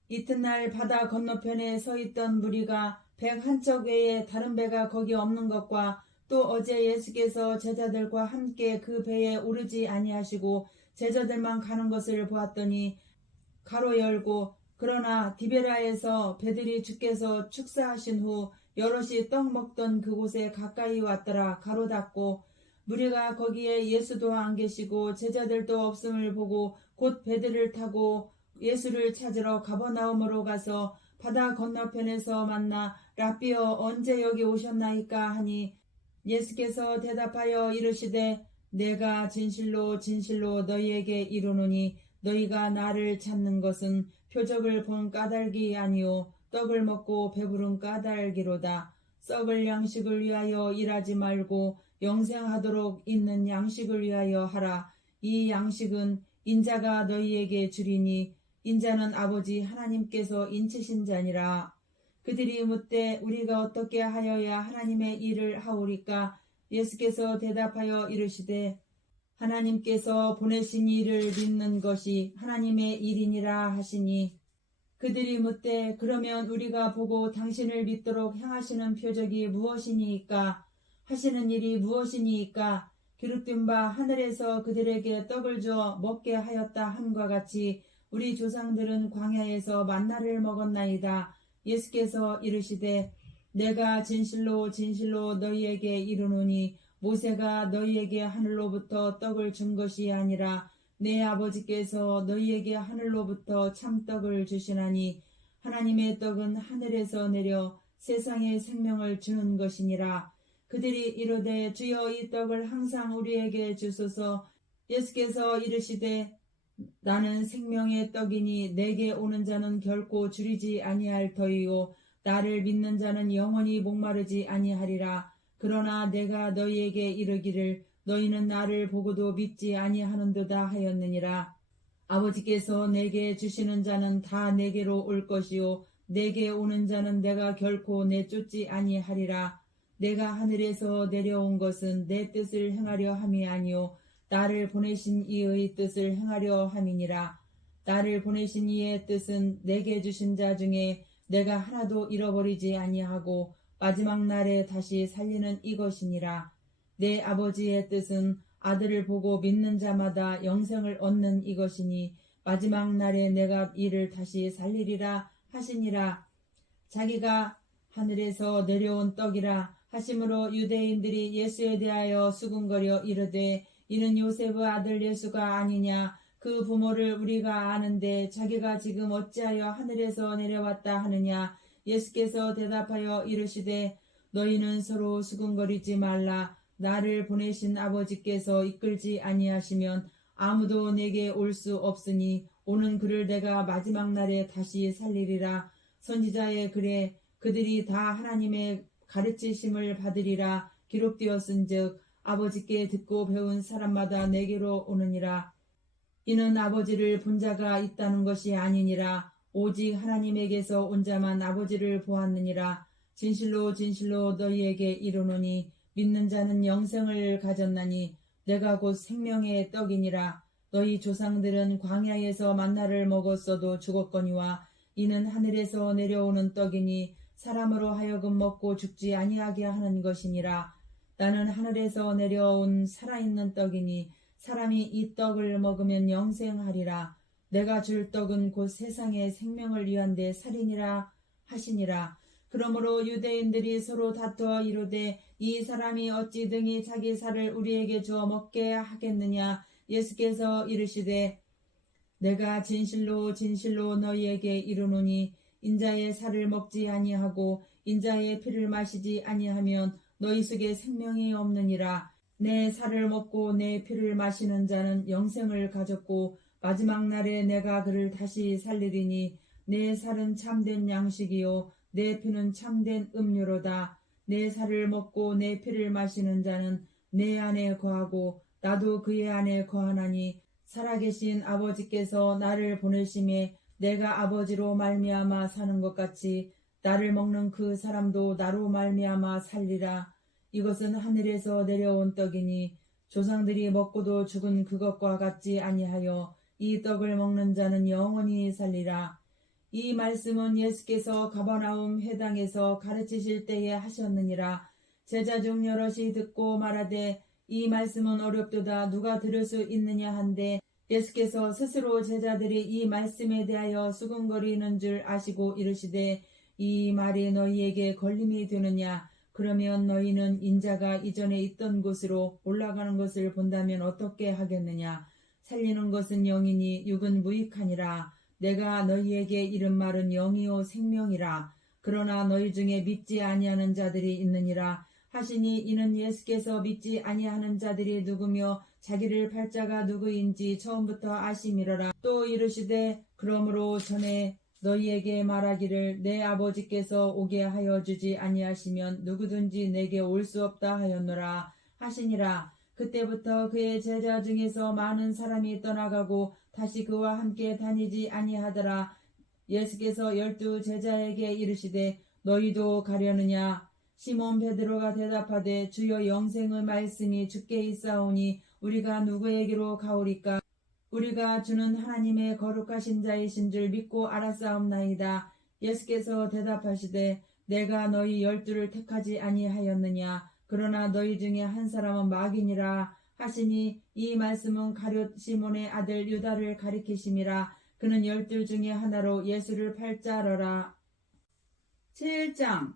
이튿날 바다 건너편에 서 있던 무리가 배 한 척 외에 다른 배가 거기 없는 것과 또 어제 예수께서 제자들과 함께 그 배에 오르지 아니하시고 제자들만 가는 것을 보았더니 가로 열고 그러나 디베라에서 베드리 주께서 축사하신 후 여럿이 떡 먹던 그곳에 가까이 왔더라. 가로닫고 무리가 거기에 예수도 안 계시고 제자들도 없음을 보고 곧 배들을 타고 예수를 찾으러 가버나움으로 가서 바다 건너편에서 만나 랍비여 언제 여기 오셨나이까 하니 예수께서 대답하여 이르시되 내가 진실로 진실로 너희에게 이르노니 너희가 나를 찾는 것은 표적을 본 까닭이 아니요 떡을 먹고 배부른 까닭이로다. 썩을 양식을 위하여 일하지 말고 영생하도록 있는 양식을 위하여 하라. 이 양식은 인자가 너희에게 주리니 인자는 아버지 하나님께서 인치신 자니라. 그들이 묻되 우리가 어떻게 하여야 하나님의 일을 하오리까? 예수께서 대답하여 이르시되 하나님께서 보내신 이를 믿는 것이 하나님의 일이니라 하시니 그들이 묻되 그러면 우리가 보고 당신을 믿도록 행하시는 표적이 무엇이니이까? 하시는 일이 무엇이니이까? 기록된 바 하늘에서 그들에게 떡을 주어 먹게 하였다 함과 같이 우리 조상들은 광야에서 만나를 먹었나이다. 예수께서 이르시되 내가 진실로 진실로 너희에게 이르노니 모세가 너희에게 하늘로부터 떡을 준 것이 아니라 내 아버지께서 너희에게 하늘로부터 참떡을 주시나니 하나님의 떡은 하늘에서 내려 세상에 생명을 주는 것이니라. 그들이 이르되 주여 이 떡을 항상 우리에게 주소서. 예수께서 이르시되 나는 생명의 떡이니 내게 오는 자는 결코 줄이지 아니할 터이요 나를 믿는 자는 영원히 목마르지 아니하리라. 그러나 내가 너희에게 이르기를 너희는 나를 보고도 믿지 아니하는도다 하였느니라. 아버지께서 내게 주시는 자는 다 내게로 올 것이요 내게 오는 자는 내가 결코 내쫓지 아니하리라. 내가 하늘에서 내려온 것은 내 뜻을 행하려 함이 아니요 나를 보내신 이의 뜻을 행하려 함이니라. 나를 보내신 이의 뜻은 내게 주신 자 중에 내가 하나도 잃어버리지 아니하고 마지막 날에 다시 살리는 이것이니라. 내 아버지의 뜻은 아들을 보고 믿는 자마다 영생을 얻는 이것이니 마지막 날에 내가 이를 다시 살리리라 하시니라. 자기가 하늘에서 내려온 떡이라 하심으로 유대인들이 예수에 대하여 수군거려 이르되 이는 요셉의 아들 예수가 아니냐. 그 부모를 우리가 아는데 자기가 지금 어찌하여 하늘에서 내려왔다 하느냐. 예수께서 대답하여 이르시되 너희는 서로 수군거리지 말라. 나를 보내신 아버지께서 이끌지 아니하시면 아무도 내게 올 수 없으니 오는 그를 내가 마지막 날에 다시 살리리라. 선지자의 글에 그들이 다 하나님의 가르치심을 받으리라 기록되었은즉 아버지께 듣고 배운 사람마다 내게로 오느니라. 이는 아버지를 본 자가 있다는 것이 아니니라. 오직 하나님에게서 온 자만 아버지를 보았느니라. 진실로 진실로 너희에게 이르노니 믿는 자는 영생을 가졌나니 내가 곧 생명의 떡이니라. 너희 조상들은 광야에서 만나를 먹었어도 죽었거니와 이는 하늘에서 내려오는 떡이니 사람으로 하여금 먹고 죽지 아니하게 하는 것이니라. 나는 하늘에서 내려온 살아있는 떡이니 사람이 이 떡을 먹으면 영생하리라. 내가 줄 떡은 곧 세상의 생명을 위한 데 살이니라 하시니라. 그러므로 유대인들이 서로 다투어 이르되 이 사람이 어찌 등이 자기 살을 우리에게 주어 먹게 하겠느냐. 예수께서 이르시되 내가 진실로 진실로 너희에게 이르노니 인자의 살을 먹지 아니하고 인자의 피를 마시지 아니하면 너희 속에 생명이 없느니라. 내 살을 먹고 내 피를 마시는 자는 영생을 가졌고 마지막 날에 내가 그를 다시 살리리니 내 살은 참된 양식이요 내 피는 참된 음료로다. 내 살을 먹고 내 피를 마시는 자는 내 안에 거하고 나도 그의 안에 거하나니 살아계신 아버지께서 나를 보내심에 내가 아버지로 말미암아 사는 것 같이 나를 먹는 그 사람도 나로 말미암아 살리라. 이것은 하늘에서 내려온 떡이니 조상들이 먹고도 죽은 그것과 같지 아니하여 이 떡을 먹는 자는 영원히 살리라. 이 말씀은 예수께서 가버나움 회당에서 가르치실 때에 하셨느니라. 제자 중 여럿이 듣고 말하되 이 말씀은 어렵도다 누가 들을 수 있느냐 한데 예수께서 스스로 제자들이 이 말씀에 대하여 수군거리는 줄 아시고 이르시되 이 말이 너희에게 걸림이 되느냐? 그러면 너희는 인자가 이전에 있던 곳으로 올라가는 것을 본다면 어떻게 하겠느냐? 살리는 것은 영이니 육은 무익하니라. 내가 너희에게 이른 말은 영이요 생명이라. 그러나 너희 중에 믿지 아니하는 자들이 있느니라 하시니 이는 예수께서 믿지 아니하는 자들이 누구며 자기를 팔자가 누구인지 처음부터 아심이러라. 또 이르시되 그러므로 전에 너희에게 말하기를 내 아버지께서 오게 하여 주지 아니하시면 누구든지 내게 올 수 없다 하였노라 하시니라. 그때부터 그의 제자 중에서 많은 사람이 떠나가고 다시 그와 함께 다니지 아니하더라. 예수께서 12 제자에게 이르시되 너희도 가려느냐? 시몬 베드로가 대답하되 주여 영생의 말씀이 주께 있사오니 우리가 누구에게로 가오리까? 우리가 주는 하나님의 거룩하신 자이신 줄 믿고 알았사옵나이다. 예수께서 대답하시되 내가 너희 12를 택하지 아니하였느냐? 그러나 너희 중에 한 사람은 마귀니라 하시니 이 말씀은 가룟 시몬의 아들 유다를 가리키심이라. 그는 12 중에 하나로 예수를 팔 자러라. 7장.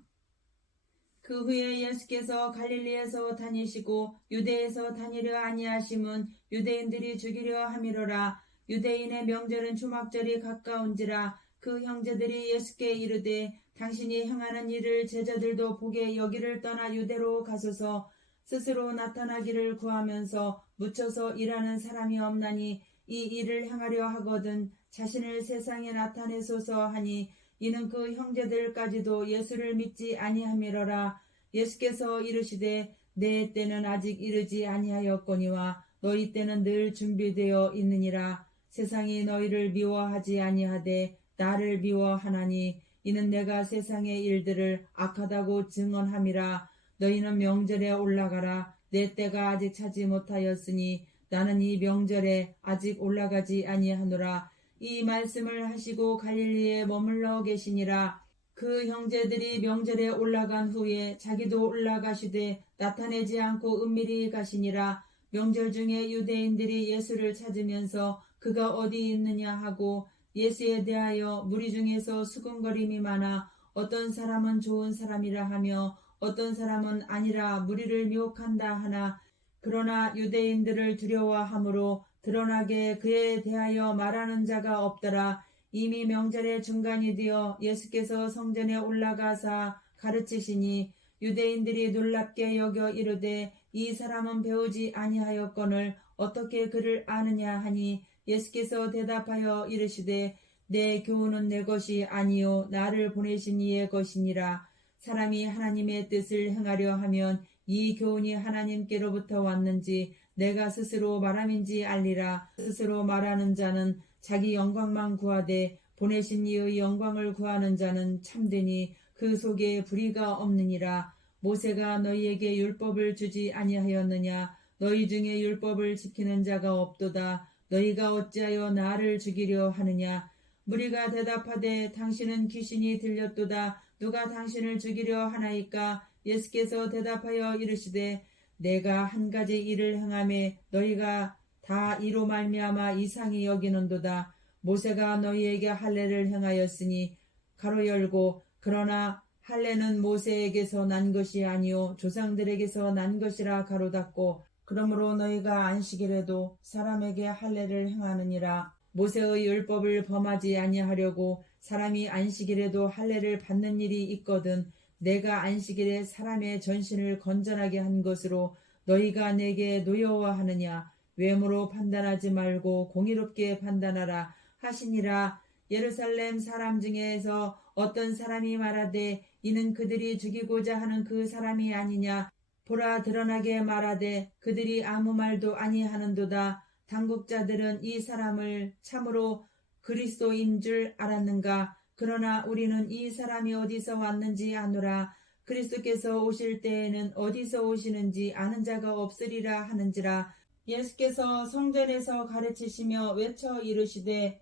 그 후에 예수께서 갈릴리에서 다니시고 유대에서 다니려 아니하심은 유대인들이 죽이려 함이로라. 유대인의 명절은 초막절이 가까운지라. 그 형제들이 예수께 이르되 당신이 행하는 일을 제자들도 보게 여기를 떠나 유대로 가소서. 스스로 나타나기를 구하면서 묻혀서 일하는 사람이 없나니 이 일을 행하려 하거든 자신을 세상에 나타내소서 하니 이는 그 형제들까지도 예수를 믿지 아니함이러라. 예수께서 이르시되 내 때는 아직 이르지 아니하였거니와 너희 때는 늘 준비되어 있느니라. 세상이 너희를 미워하지 아니하되 나를 미워하나니 이는 내가 세상의 일들을 악하다고 증언함이라. 너희는 명절에 올라가라. 내 때가 아직 차지 못하였으니 나는 이 명절에 아직 올라가지 아니하노라. 이 말씀을 하시고 갈릴리에 머물러 계시니라. 그 형제들이 명절에 올라간 후에 자기도 올라가시되 나타내지 않고 은밀히 가시니라. 명절 중에 유대인들이 예수를 찾으면서 그가 어디 있느냐 하고 예수에 대하여 무리 중에서 수군거림이 많아 어떤 사람은 좋은 사람이라 하며 어떤 사람은 아니라 무리를 미혹한다 하나 그러나 유대인들을 두려워하므로 드러나게 그에 대하여 말하는 자가 없더라. 이미 명절의 중간이 되어 예수께서 성전에 올라가사 가르치시니 유대인들이 놀랍게 여겨 이르되 이 사람은 배우지 아니하였거늘 어떻게 그를 아느냐 하니 예수께서 대답하여 이르시되 내 교훈은 내 것이 아니요 나를 보내신 이의 것이니라. 사람이 하나님의 뜻을 행하려 하면 이 교훈이 하나님께로부터 왔는지 내가 스스로 말함인지 알리라. 스스로 말하는 자는 자기 영광만 구하되 보내신 이의 영광을 구하는 자는 참되니 그 속에 불의가 없느니라. 모세가 너희에게 율법을 주지 아니하였느냐? 너희 중에 율법을 지키는 자가 없도다. 너희가 어찌하여 나를 죽이려 하느냐? 무리가 대답하되 당신은 귀신이 들렸도다. 누가 당신을 죽이려 하나이까? 예수께서 대답하여 이르시되 내가 한 가지 일을 행하매 너희가 다 이로 말미암아 이상히 여기는도다. 모세가 너희에게 할례를 행하였으니 가로 열고 그러나 할례는 모세에게서 난 것이 아니요 조상들에게서 난 것이라 가로 닫고 그러므로 너희가 안식일에도 사람에게 할례를 행하느니라. 모세의 율법을 범하지 아니하려고 사람이 안식일에도 할례를 받는 일이 있거든 내가 안식일에 사람의 전신을 건전하게 한 것으로 너희가 내게 노여워하느냐. 외모로 판단하지 말고 공의롭게 판단하라 하시니라. 예루살렘 사람 중에서 어떤 사람이 말하되 이는 그들이 죽이고자 하는 그 사람이 아니냐. 보라 드러나게 말하되 그들이 아무 말도 아니하는도다. 당국자들은 이 사람을 참으로 그리스도인 줄 알았는가. 그러나 우리는 이 사람이 어디서 왔는지 아노라. 그리스도께서 오실 때에는 어디서 오시는지 아는 자가 없으리라 하는지라. 예수께서 성전에서 가르치시며 외쳐 이르시되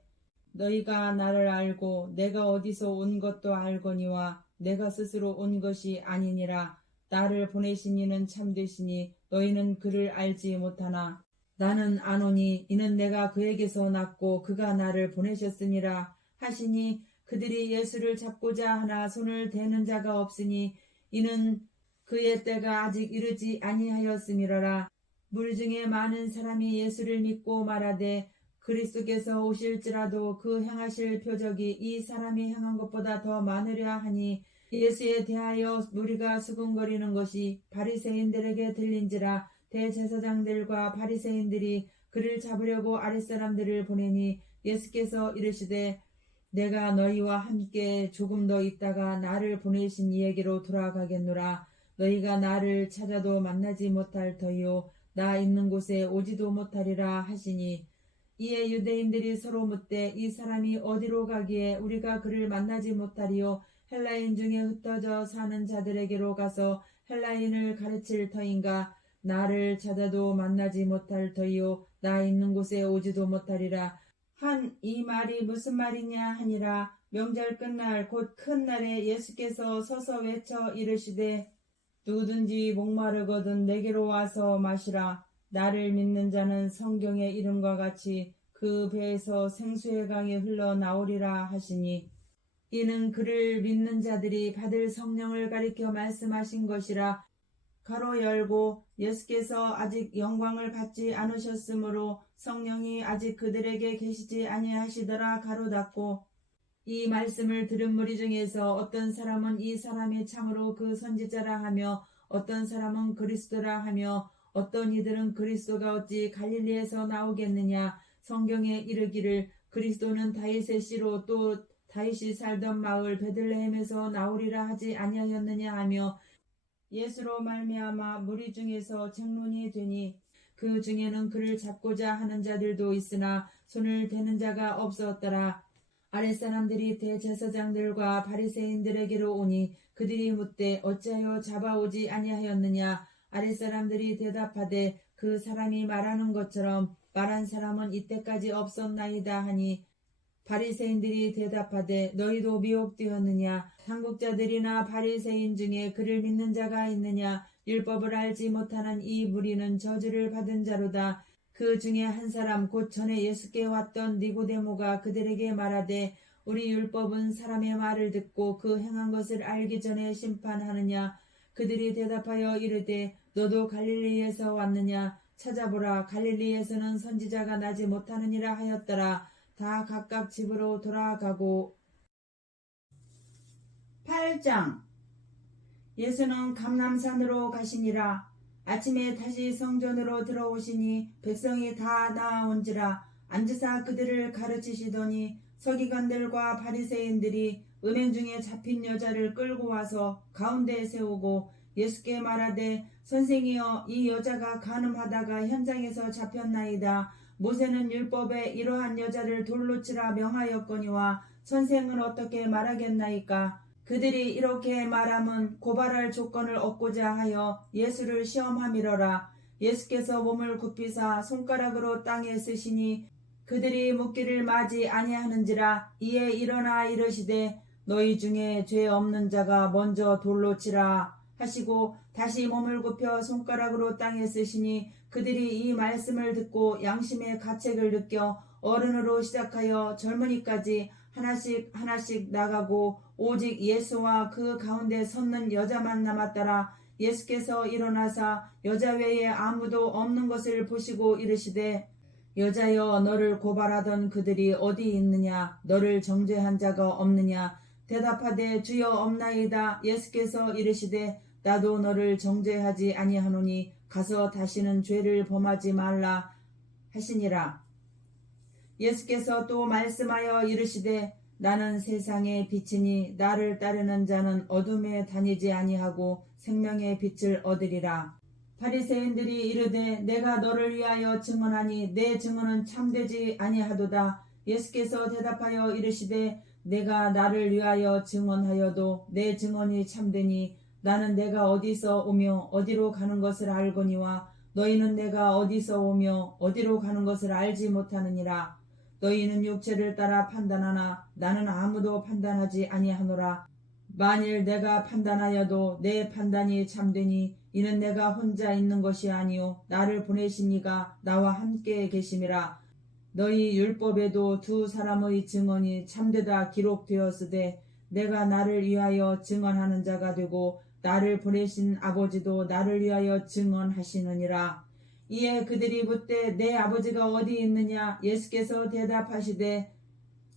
너희가 나를 알고 내가 어디서 온 것도 알거니와 내가 스스로 온 것이 아니니라. 나를 보내신 이는 참되시니 너희는 그를 알지 못하나 나는 아노니 이는 내가 그에게서 났고 그가 나를 보내셨음이라 하시니 그들이 예수를 잡고자 하나 손을 대는 자가 없으니 이는 그의 때가 아직 이르지 아니하였음이로라. 물 중에 많은 사람이 예수를 믿고 말하되 그리스도께서 오실지라도 그 행하실 표적이 이 사람이 행한 것보다 더 많으랴 하니 예수에 대하여 무리가 수군거리는 것이 바리새인들에게 들린지라. 대제사장들과 바리새인들이 그를 잡으려고 아랫사람들을 보내니 예수께서 이르시되 내가 너희와 함께 조금 더 있다가 나를 보내신 이에게로 돌아가겠노라. 너희가 나를 찾아도 만나지 못할 터이요 나 있는 곳에 오지도 못하리라 하시니 이에 유대인들이 서로 묻되 이 사람이 어디로 가기에 우리가 그를 만나지 못하리요 헬라인 중에 흩어져 사는 자들에게로 가서 헬라인을 가르칠 터인가. 나를 찾아도 만나지 못할 터이요 나 있는 곳에 오지도 못하리라 한 이 말이 무슨 말이냐 하니라. 명절 끝날 곧 큰 날에 예수께서 서서 외쳐 이르시되 누구든지 목마르거든 내게로 와서 마시라. 나를 믿는 자는 성경의 이름과 같이 그 배에서 생수의 강이 흘러나오리라 하시니 이는 그를 믿는 자들이 받을 성령을 가리켜 말씀하신 것이라. 가로 열고 예수께서 아직 영광을 받지 않으셨으므로 성령이 아직 그들에게 계시지 아니하시더라. 가로 닫고 이 말씀을 들은 무리 중에서 어떤 사람은 이 사람이 참으로 그 선지자라 하며 어떤 사람은 그리스도라 하며 어떤 이들은 그리스도가 어찌 갈릴리에서 나오겠느냐. 성경에 이르기를 그리스도는 다윗의 씨로 또 다윗이 살던 마을 베들레헴에서 나오리라 하지 아니하였느냐 하며 예수로 말미암아 무리 중에서 쟁론이 되니 그 중에는 그를 잡고자 하는 자들도 있으나 손을 대는 자가 없었더라. 아랫사람들이 대제사장들과 바리새인들에게로 오니 그들이 묻되 어찌하여 잡아오지 아니하였느냐. 아랫사람들이 대답하되 그 사람이 말하는 것처럼 말한 사람은 이때까지 없었나이다 하니 바리새인들이 대답하되 너희도 미혹되었느냐. 당국자들이나 바리새인 중에 그를 믿는 자가 있느냐. 율법을 알지 못하는 이 무리는 저주를 받은 자로다. 그 중에 한 사람 곧 전에 예수께 왔던 니고데모가 그들에게 말하되 우리 율법은 사람의 말을 듣고 그 행한 것을 알기 전에 심판하느냐. 그들이 대답하여 이르되 너도 갈릴리에서 왔느냐. 찾아보라 갈릴리에서는 선지자가 나지 못하느니라 하였더라. 다 각각 집으로 돌아가고 8장 예수는 감람산으로 가시니라. 아침에 다시 성전으로 들어오시니 백성이 다 나아온지라. 앉으사 그들을 가르치시더니 서기관들과 바리새인들이 은행 중에 잡힌 여자를 끌고 와서 가운데에 세우고 예수께 말하되 선생이여 이 여자가 간음하다가 현장에서 잡혔나이다. 모세는 율법에 이러한 여자를 돌로 치라 명하였거니와 선생은 어떻게 말하겠나이까. 그들이 이렇게 말함은 고발할 조건을 얻고자 하여 예수를 시험함이러라. 예수께서 몸을 굽히사 손가락으로 땅에 쓰시니 그들이 묻기를 마지 아니하는지라. 이에 일어나 이르시되 너희 중에 죄 없는 자가 먼저 돌로 치라 하시고 다시 몸을 굽혀 손가락으로 땅에 쓰시니 그들이 이 말씀을 듣고 양심의 가책을 느껴 어른으로 시작하여 젊은이까지 하나씩 하나씩 나가고 오직 예수와 그 가운데 섰는 여자만 남았더라. 예수께서 일어나사 여자 외에 아무도 없는 것을 보시고 이르시되 여자여 너를 고발하던 그들이 어디 있느냐. 너를 정죄한 자가 없느냐. 대답하되 주여 없나이다. 예수께서 이르시되 나도 너를 정죄하지 아니하노니 가서 다시는 죄를 범하지 말라 하시니라. 예수께서 또 말씀하여 이르시되 나는 세상의 빛이니 나를 따르는 자는 어둠에 다니지 아니하고 생명의 빛을 얻으리라. 바리새인들이 이르되 내가 너를 위하여 증언하니 내 증언은 참되지 아니하도다. 예수께서 대답하여 이르시되 내가 나를 위하여 증언하여도 내 증언이 참되니 나는 내가 어디서 오며 어디로 가는 것을 알거니와 너희는 내가 어디서 오며 어디로 가는 것을 알지 못하느니라. 너희는 육체를 따라 판단하나 나는 아무도 판단하지 아니하노라. 만일 내가 판단하여도 내 판단이 참되니 이는 내가 혼자 있는 것이 아니요 나를 보내신 이가 나와 함께 계심이라. 너희 율법에도 두 사람의 증언이 참되다 기록되었으되 내가 나를 위하여 증언하는 자가 되고 나를 보내신 아버지도 나를 위하여 증언하시느니라. 이에 그들이 묻되 내 아버지가 어디 있느냐? 예수께서 대답하시되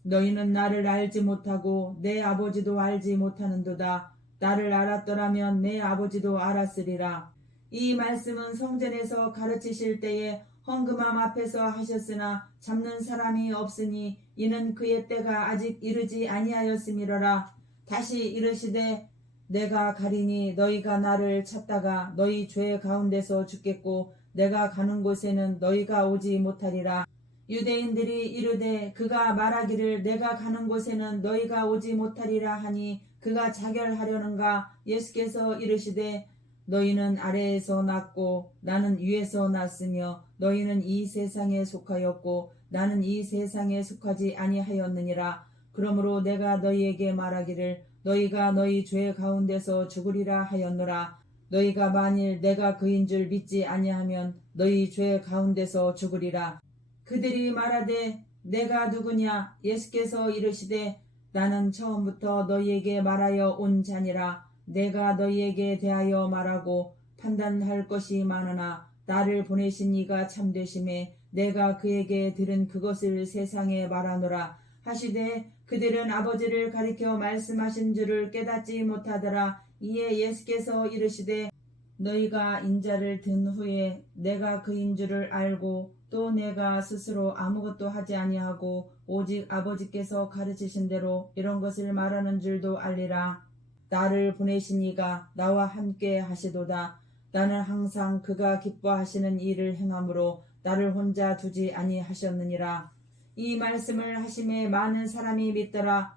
너희는 나를 알지 못하고 내 아버지도 알지 못하는도다. 나를 알았더라면 내 아버지도 알았으리라. 이 말씀은 성전에서 가르치실 때에 헌금함 앞에서 하셨으나 잡는 사람이 없으니 이는 그의 때가 아직 이르지 아니하였음이로라. 다시 이르시되 내가 가리니 너희가 나를 찾다가 너희 죄 가운데서 죽겠고 내가 가는 곳에는 너희가 오지 못하리라. 유대인들이 이르되 그가 말하기를 내가 가는 곳에는 너희가 오지 못하리라 하니 그가 자결하려는가. 예수께서 이르시되 너희는 아래에서 났고 나는 위에서 났으며 너희는 이 세상에 속하였고 나는 이 세상에 속하지 아니하였느니라. 그러므로 내가 너희에게 말하기를 너희가 너희 죄 가운데서 죽으리라 하였노라. 너희가 만일 내가 그인 줄 믿지 아니하면 너희 죄 가운데서 죽으리라. 그들이 말하되 내가 누구냐? 예수께서 이르시되 나는 처음부터 너희에게 말하여 온 자니라. 내가 너희에게 대하여 말하고 판단할 것이 많으나 나를 보내신 이가 참되심에 내가 그에게 들은 그것을 세상에 말하노라 하시되 그들은 아버지를 가리켜 말씀하신 줄을 깨닫지 못하더라. 이에 예수께서 이르시되 너희가 인자를 든 후에 내가 그인 줄을 알고 또 내가 스스로 아무것도 하지 아니하고 오직 아버지께서 가르치신 대로 이런 것을 말하는 줄도 알리라. 나를 보내신 이가 나와 함께 하시도다. 나는 항상 그가 기뻐하시는 일을 행함으로 나를 혼자 두지 아니하셨느니라. 이 말씀을 하심에 많은 사람이 믿더라.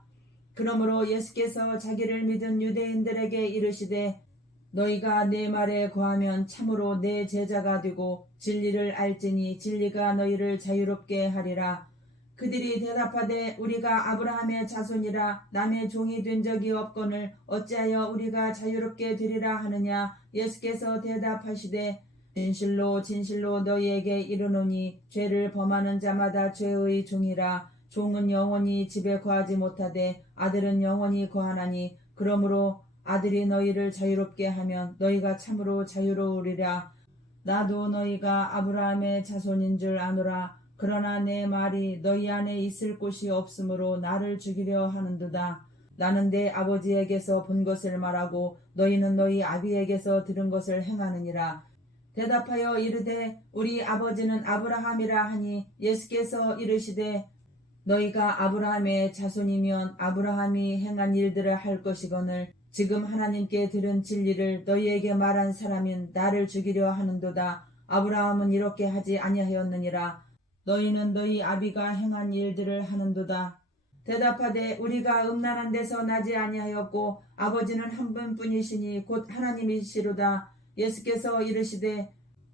그러므로 예수께서 자기를 믿은 유대인들에게 이르시되 너희가 내 말에 거하면 참으로 내 제자가 되고 진리를 알지니 진리가 너희를 자유롭게 하리라. 그들이 대답하되 우리가 아브라함의 자손이라 남의 종이 된 적이 없거늘 어찌하여 우리가 자유롭게 되리라 하느냐. 예수께서 대답하시되 진실로 진실로 너희에게 이르노니 죄를 범하는 자마다 죄의 종이라. 종은 영원히 집에 거하지 못하되 아들은 영원히 거하나니 그러므로 아들이 너희를 자유롭게 하면 너희가 참으로 자유로우리라. 나도 너희가 아브라함의 자손인 줄 아노라. 그러나 내 말이 너희 안에 있을 곳이 없으므로 나를 죽이려 하는도다. 나는 내 아버지에게서 본 것을 말하고 너희는 너희 아비에게서 들은 것을 행하느니라. 대답하여 이르되 우리 아버지는 아브라함이라 하니 예수께서 이르시되 너희가 아브라함의 자손이면 아브라함이 행한 일들을 할 것이거늘 지금 하나님께 들은 진리를 너희에게 말한 사람은 나를 죽이려 하는도다. 아브라함은 이렇게 하지 아니하였느니라. 너희는 너희 아비가 행한 일들을 하는도다. 대답하되 우리가 음란한 데서 나지 아니하였고 아버지는 한 분뿐이시니 곧 하나님이시로다. 예수께서 이르시되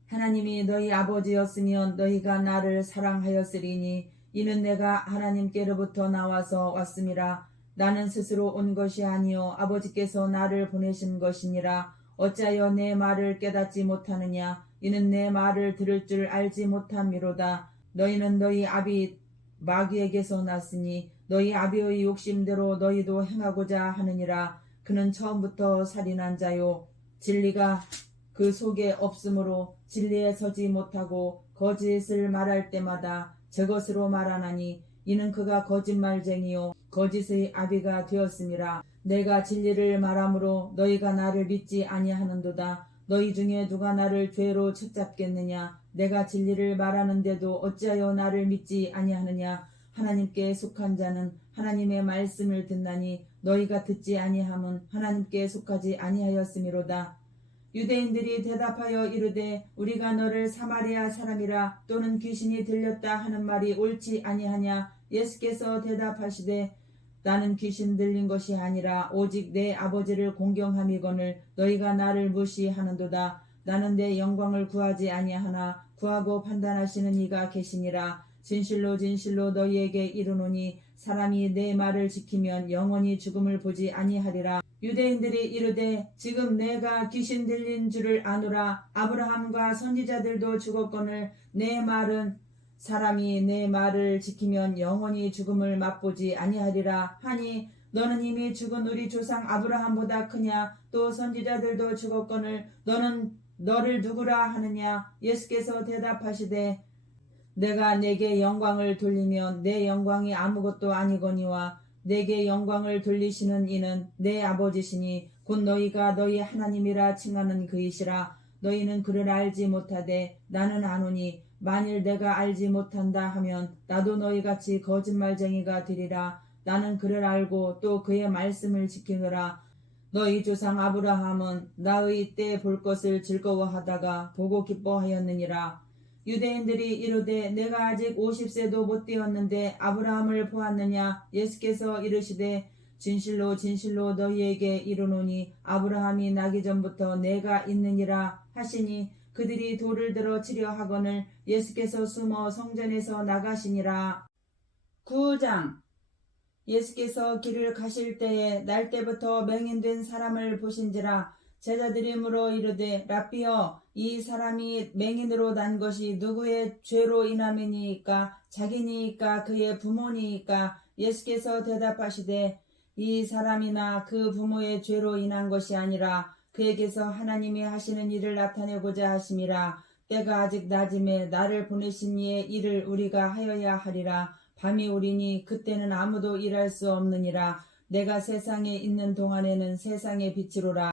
하나님이 너희 아버지였으면 너희가 나를 사랑하였으리니 이는 내가 하나님께로부터 나와서 왔음이라. 나는 스스로 온 것이 아니요 아버지께서 나를 보내신 것이니라. 어찌하여 내 말을 깨닫지 못하느냐? 이는 내 말을 들을 줄 알지 못함이로다. 너희는 너희 아비 마귀에게서 났으니 너희 아비의 욕심대로 너희도 행하고자 하느니라. 그는 처음부터 살인한 자요 진리가 그 속에 없으므로 진리에 서지 못하고 거짓을 말할 때마다 저것으로 말하나니 이는 그가 거짓말쟁이요 거짓의 아비가 되었음이라. 내가 진리를 말하므로 너희가 나를 믿지 아니하는도다. 너희 중에 누가 나를 죄로 쳤잡겠느냐? 내가 진리를 말하는데도 어찌하여 나를 믿지 아니하느냐? 하나님께 속한 자는 하나님의 말씀을 듣나니 너희가 듣지 아니함은 하나님께 속하지 아니하였음이로다. 유대인들이 대답하여 이르되 우리가 너를 사마리아 사람이라 또는 귀신이 들렸다 하는 말이 옳지 아니하냐. 예수께서 대답하시되 나는 귀신 들린 것이 아니라 오직 내 아버지를 공경함이거늘 너희가 나를 무시하는도다. 나는 내 영광을 구하지 아니하나 구하고 판단하시는 이가 계시니라. 진실로 진실로 너희에게 이르노니 사람이 내 말을 지키면 영원히 죽음을 보지 아니하리라. 유대인들이 이르되 지금 내가 귀신 들린 줄을 아노라. 아브라함과 선지자들도 죽었거늘 내 말은 사람이 내 말을 지키면 영원히 죽음을 맛보지 아니하리라 하니 너는 이미 죽은 우리 조상 아브라함보다 크냐? 또 선지자들도 죽었거늘 너는 너를 누구라 하느냐? 예수께서 대답하시되 내가 내게 영광을 돌리면 내 영광이 아무것도 아니거니와 내게 영광을 돌리시는 이는 내 아버지시니 곧 너희가 너희 하나님이라 칭하는 그이시라. 너희는 그를 알지 못하되 나는 아노니 만일 내가 알지 못한다 하면 나도 너희같이 거짓말쟁이가 되리라. 나는 그를 알고 또 그의 말씀을 지키노라. 너희 조상 아브라함은 나의 때 볼 것을 즐거워하다가 보고 기뻐하였느니라. 유대인들이 이르되 내가 아직 50세도 못 되었는데 아브라함을 보았느냐? 예수께서 이르시되 진실로 진실로 너희에게 이르노니 아브라함이 나기 전부터 내가 있느니라 하시니 그들이 돌을 들어 치려 하거늘 예수께서 숨어 성전에서 나가시니라. 9장. 예수께서 길을 가실 때에 날 때부터 맹인된 사람을 보신지라. 제자들이 물어 이르되 랍비여 이 사람이 맹인으로 난 것이 누구의 죄로 인함이니이까? 자기니이까 그의 부모니이까? 예수께서 대답하시되 이 사람이나 그 부모의 죄로 인한 것이 아니라 그에게서 하나님이 하시는 일을 나타내고자 하심이라. 때가 아직 낮음에 나를 보내신 이의 일을 우리가 하여야 하리라. 밤이 오리니 그때는 아무도 일할 수 없느니라. 내가 세상에 있는 동안에는 세상의 빛이로라.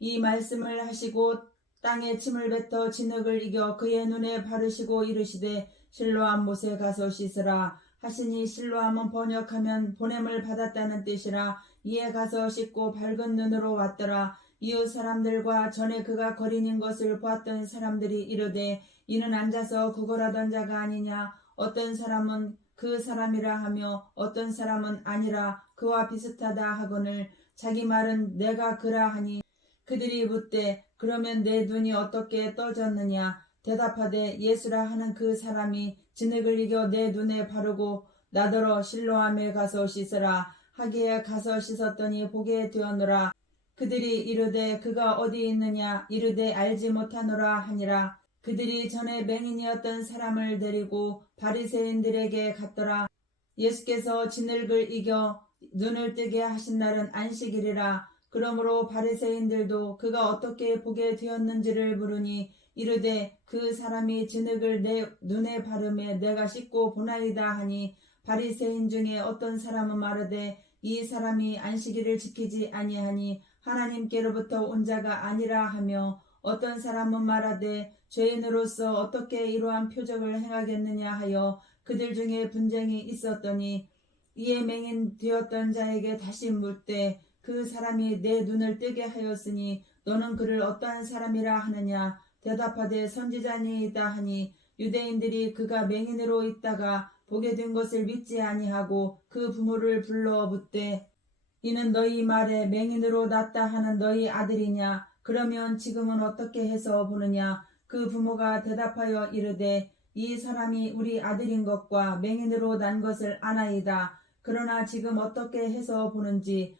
이 말씀을 하시고 땅에 침을 뱉어 진흙을 이겨 그의 눈에 바르시고 이르시되 실로암 못에 가서 씻으라 하시니 실로암은 번역하면 보냄을 받았다는 뜻이라. 이에 가서 씻고 밝은 눈으로 왔더라. 이웃 사람들과 전에 그가 거린인 것을 보았던 사람들이 이르되 이는 앉아서 구걸하던 자가 아니냐? 어떤 사람은 그 사람이라 하며 어떤 사람은 아니라 그와 비슷하다 하거늘 자기 말은 내가 그라 하니 그들이 묻되 그러면 내 눈이 어떻게 떠졌느냐? 대답하되 예수라 하는 그 사람이 진흙을 이겨 내 눈에 바르고 나더러 실로암에 가서 씻으라 하기에 가서 씻었더니 보게 되었노라. 그들이 이르되 그가 어디 있느냐? 이르되 알지 못하노라 하니라. 그들이 전에 맹인이었던 사람을 데리고 바리새인들에게 갔더라. 예수께서 진흙을 이겨 눈을 뜨게 하신 날은 안식일이라. 그러므로 바리새인들도 그가 어떻게 보게 되었는지를 물으니 이르되 그 사람이 진흙을 내 눈에 바르매 내가 씻고 보나이다 하니 바리새인 중에 어떤 사람은 말하되 이 사람이 안식일을 지키지 아니하니 하나님께로부터 온 자가 아니라 하며 어떤 사람은 말하되 죄인으로서 어떻게 이러한 표적을 행하겠느냐 하여 그들 중에 분쟁이 있었더니 이에 맹인 되었던 자에게 다시 묻되 그 사람이 내 눈을 뜨게 하였으니 너는 그를 어떠한 사람이라 하느냐? 대답하되 선지자니이다 하니 유대인들이 그가 맹인으로 있다가 보게 된 것을 믿지 아니하고 그 부모를 불러 묻되 이는 너희 말에 맹인으로 났다 하는 너희 아들이냐? 그러면 지금은 어떻게 해서 보느냐? 그 부모가 대답하여 이르되 이 사람이 우리 아들인 것과 맹인으로 난 것을 아나이다. 그러나 지금 어떻게 해서 보는지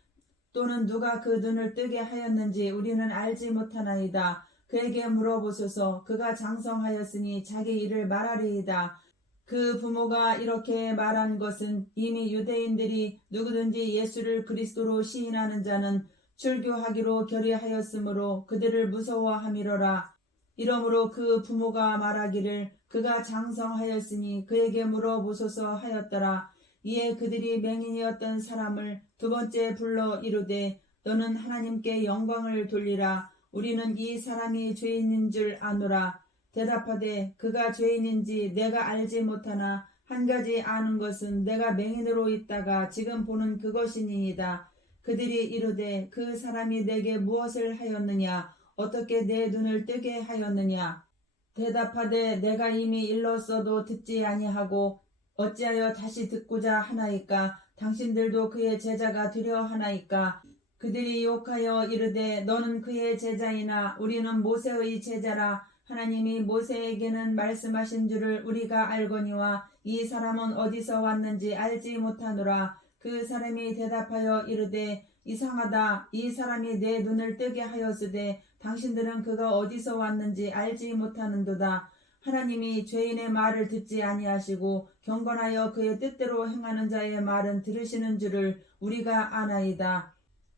또는 누가 그 눈을 뜨게 하였는지 우리는 알지 못하나이다. 그에게 물어보소서. 그가 장성하였으니 자기 일을 말하리이다. 그 부모가 이렇게 말한 것은 이미 유대인들이 누구든지 예수를 그리스도로 시인하는 자는 출교하기로 결의하였으므로 그들을 무서워함이로라. 이러므로 그 부모가 말하기를 그가 장성하였으니 그에게 물어보소서 하였더라. 이에 그들이 맹인이었던 사람을 두 번째 불러 이르되 너는 하나님께 영광을 돌리라. 우리는 이 사람이 죄인인 줄 아노라. 대답하되 그가 죄인인지 내가 알지 못하나 한 가지 아는 것은 내가 맹인으로 있다가 지금 보는 그것이니이다. 그들이 이르되 그 사람이 내게 무엇을 하였느냐? 어떻게 내 눈을 뜨게 하였느냐? 대답하되 내가 이미 일렀어도 듣지 아니하고 어찌하여 다시 듣고자 하나이까? 당신들도 그의 제자가 되려 하나이까? 그들이 욕하여 이르되 너는 그의 제자이나 우리는 모세의 제자라. 하나님이 모세에게는 말씀하신 줄을 우리가 알거니와 이 사람은 어디서 왔는지 알지 못하노라. 그 사람이 대답하여 이르되 이상하다. 이 사람이 내 눈을 뜨게 하였으되 당신들은 그가 어디서 왔는지 알지 못하는도다. 하나님이 죄인의 말을 듣지 아니하시고 경건하여 그의 뜻대로 행하는 자의 말은 들으시는 줄을 우리가 아나이다.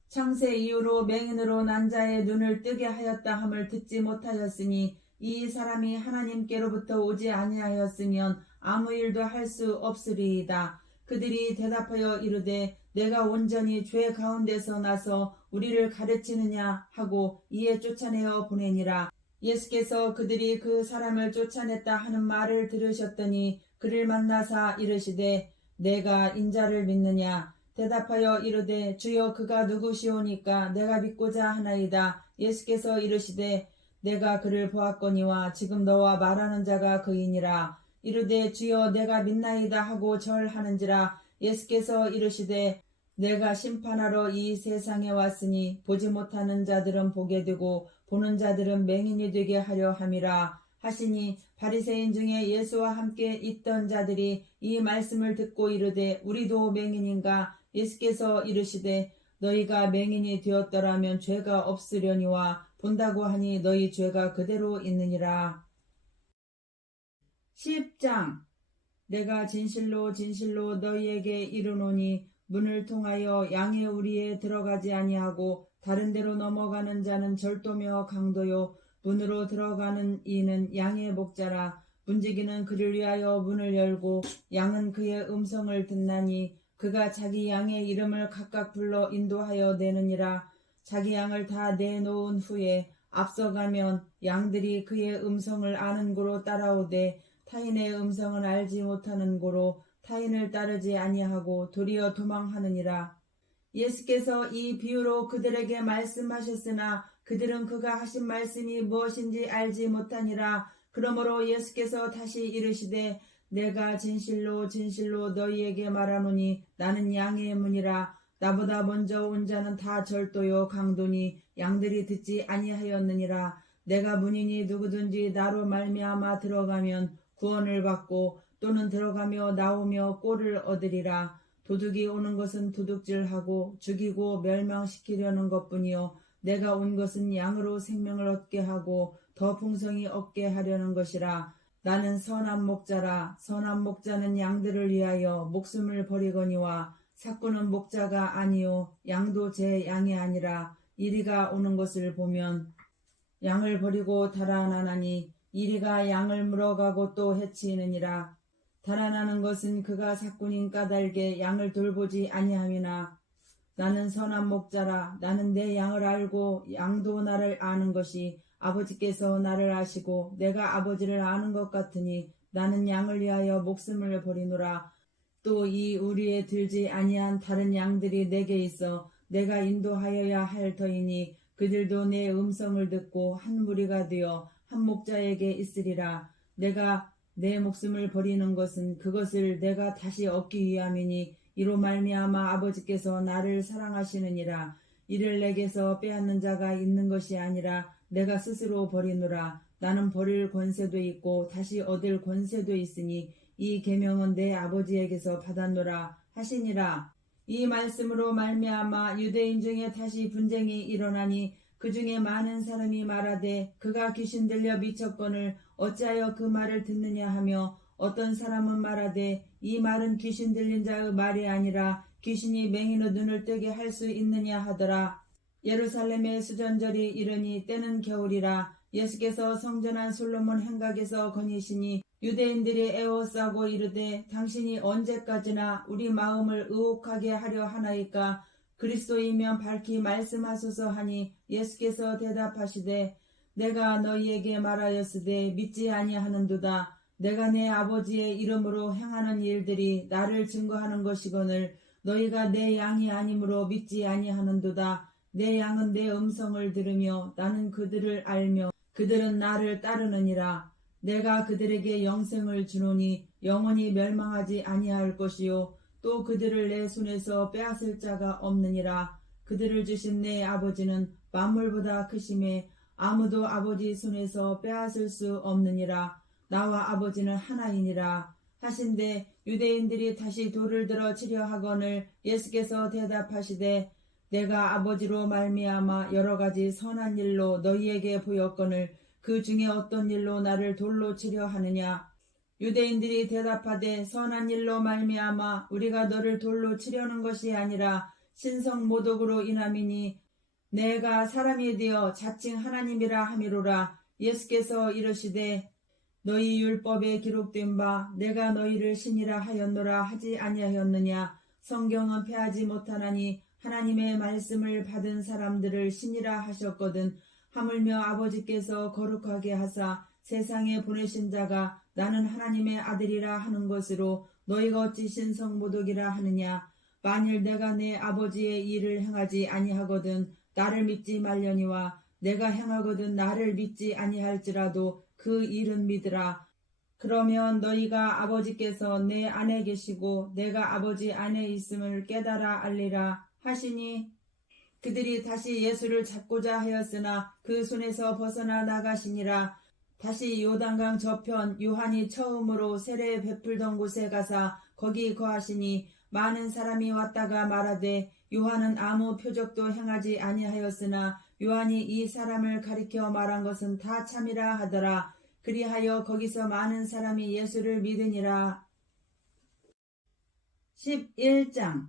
창세 이후로 맹인으로 난 자의 눈을 뜨게 하였다 함을 듣지 못하였으니 이 사람이 하나님께로부터 오지 아니하였으면 아무 일도 할 수 없으리이다. 그들이 대답하여 이르되 내가 온전히 죄 가운데서 나서 우리를 가르치느냐 하고 이에 쫓아내어 보내니라. 예수께서 그들이 그 사람을 쫓아냈다 하는 말을 들으셨더니 그를 만나사 이르시되 내가 인자를 믿느냐. 대답하여 이르되 주여 그가 누구시오니까 내가 믿고자 하나이다. 예수께서 이르시되 내가 그를 보았거니와 지금 너와 말하는 자가 그이니라. 이르되 주여 내가 믿나이다 하고 절하는지라. 예수께서 이르시되 내가 심판하러 이 세상에 왔으니 보지 못하는 자들은 보게 되고 보는 자들은 맹인이 되게 하려 함이라 하시니 바리새인 중에 예수와 함께 있던 자들이 이 말씀을 듣고 이르되 우리도 맹인인가. 예수께서 이르시되 너희가 맹인이 되었더라면 죄가 없으려니와 본다고 하니 너희 죄가 그대로 있느니라. 10장. 내가 진실로 진실로 너희에게 이르노니 문을 통하여 양의 우리에 들어가지 아니하고 다른 데로 넘어가는 자는 절도며 강도요 문으로 들어가는 이는 양의 목자라. 문지기는 그를 위하여 문을 열고 양은 그의 음성을 듣나니 그가 자기 양의 이름을 각각 불러 인도하여 내느니라. 자기 양을 다 내놓은 후에 앞서가면 양들이 그의 음성을 아는 고로 따라오되 타인의 음성은 알지 못하는 고로 타인을 따르지 아니하고 도리어 도망하느니라. 예수께서 이 비유로 그들에게 말씀하셨으나 그들은 그가 하신 말씀이 무엇인지 알지 못하니라. 그러므로 예수께서 다시 이르시되 내가 진실로 진실로 너희에게 말하노니 나는 양의 문이라. 나보다 먼저 온 자는 다 절도요 강도니 양들이 듣지 아니하였느니라. 내가 문이니 누구든지 나로 말미암아 들어가면 구원을 받고 또는 들어가며 나오며 꼴을 얻으리라. 도둑이 오는 것은 도둑질하고 죽이고 멸망시키려는 것뿐이요 내가 온 것은 양으로 생명을 얻게 하고 더 풍성히 얻게 하려는 것이라. 나는 선한 목자라. 선한 목자는 양들을 위하여 목숨을 버리거니와 삭구는 목자가 아니요 양도 제 양이 아니라. 이리가 오는 것을 보면 양을 버리고 달아나나니 이리가 양을 물어가고 또 해치느니라. 달아나는 것은 그가 삭군인 까닭에 양을 돌보지 아니함이나 나는 선한 목자라. 나는 내 양을 알고 양도 나를 아는 것이 아버지께서 나를 아시고 내가 아버지를 아는 것 같으니 나는 양을 위하여 목숨을 버리노라. 또 이 우리에 들지 아니한 다른 양들이 내게 있어 내가 인도하여야 할 터이니 그들도 내 음성을 듣고 한 무리가 되어 한 목자에게 있으리라. 내가 내 목숨을 버리는 것은 그것을 내가 다시 얻기 위함이니 이로 말미암아 아버지께서 나를 사랑하시느니라. 이를 내게서 빼앗는 자가 있는 것이 아니라 내가 스스로 버리노라. 나는 버릴 권세도 있고 다시 얻을 권세도 있으니 이 계명은 내 아버지에게서 받았노라 하시니라. 이 말씀으로 말미암아 유대인 중에 다시 분쟁이 일어나니 그 중에 많은 사람이 말하되 그가 귀신 들려 미쳤거늘 어찌하여 그 말을 듣느냐 하며 어떤 사람은 말하되 이 말은 귀신 들린 자의 말이 아니라 귀신이 맹인의 눈을 뜨게 할 수 있느냐 하더라. 예루살렘의 수전절이 이르니 때는 겨울이라. 예수께서 성전한 솔로몬 행각에서 거니시니 유대인들이 애워싸고 이르되 당신이 언제까지나 우리 마음을 의혹하게 하려 하나이까. 그리스도이면 밝히 말씀하소서 하니 예수께서 대답하시되 내가 너희에게 말하였으되 믿지 아니하는도다. 내가 내 아버지의 이름으로 행하는 일들이 나를 증거하는 것이거늘 너희가 내 양이 아니므로 믿지 아니하는도다. 내 양은 내 음성을 들으며 나는 그들을 알며 그들은 나를 따르느니라. 내가 그들에게 영생을 주노니 영원히 멸망하지 아니할 것이요 또 그들을 내 손에서 빼앗을 자가 없느니라. 그들을 주신 내 아버지는 만물보다 크심에 아무도 아버지 손에서 빼앗을 수 없느니라. 나와 아버지는 하나이니라 하신데 유대인들이 다시 돌을 들어 치려 하거늘 예수께서 대답하시되 내가 아버지로 말미암아 여러 가지 선한 일로 너희에게 보였거늘 그 중에 어떤 일로 나를 돌로 치려 하느냐. 유대인들이 대답하되 선한 일로 말미암아 우리가 너를 돌로 치려는 것이 아니라 신성 모독으로 인함이니 내가 사람이 되어 자칭 하나님이라 함이로라. 예수께서 이르시되 너희 율법에 기록된 바 내가 너희를 신이라 하였노라 하지 아니하였느냐. 성경은 패하지 못하나니 하나님의 말씀을 받은 사람들을 신이라 하셨거든. 하물며 아버지께서 거룩하게 하사 세상에 보내신 자가 나는 하나님의 아들이라 하는 것으로 너희가 어찌 신성모독이라 하느냐. 만일 내가 내 아버지의 일을 행하지 아니하거든 나를 믿지 말려니와 내가 행하거든 나를 믿지 아니할지라도 그 일은 믿으라. 그러면 너희가 아버지께서 내 안에 계시고 내가 아버지 안에 있음을 깨달아 알리라 하시니 그들이 다시 예수를 잡고자 하였으나 그 손에서 벗어나 나가시니라. 다시 요단강 저편 요한이 처음으로 세례 베풀던 곳에 가사 거기 거하시니 많은 사람이 왔다가 말하되 요한은 아무 표적도 행하지 아니하였으나 요한이 이 사람을 가리켜 말한 것은 다 참이라 하더라. 그리하여 거기서 많은 사람이 예수를 믿으니라. 11장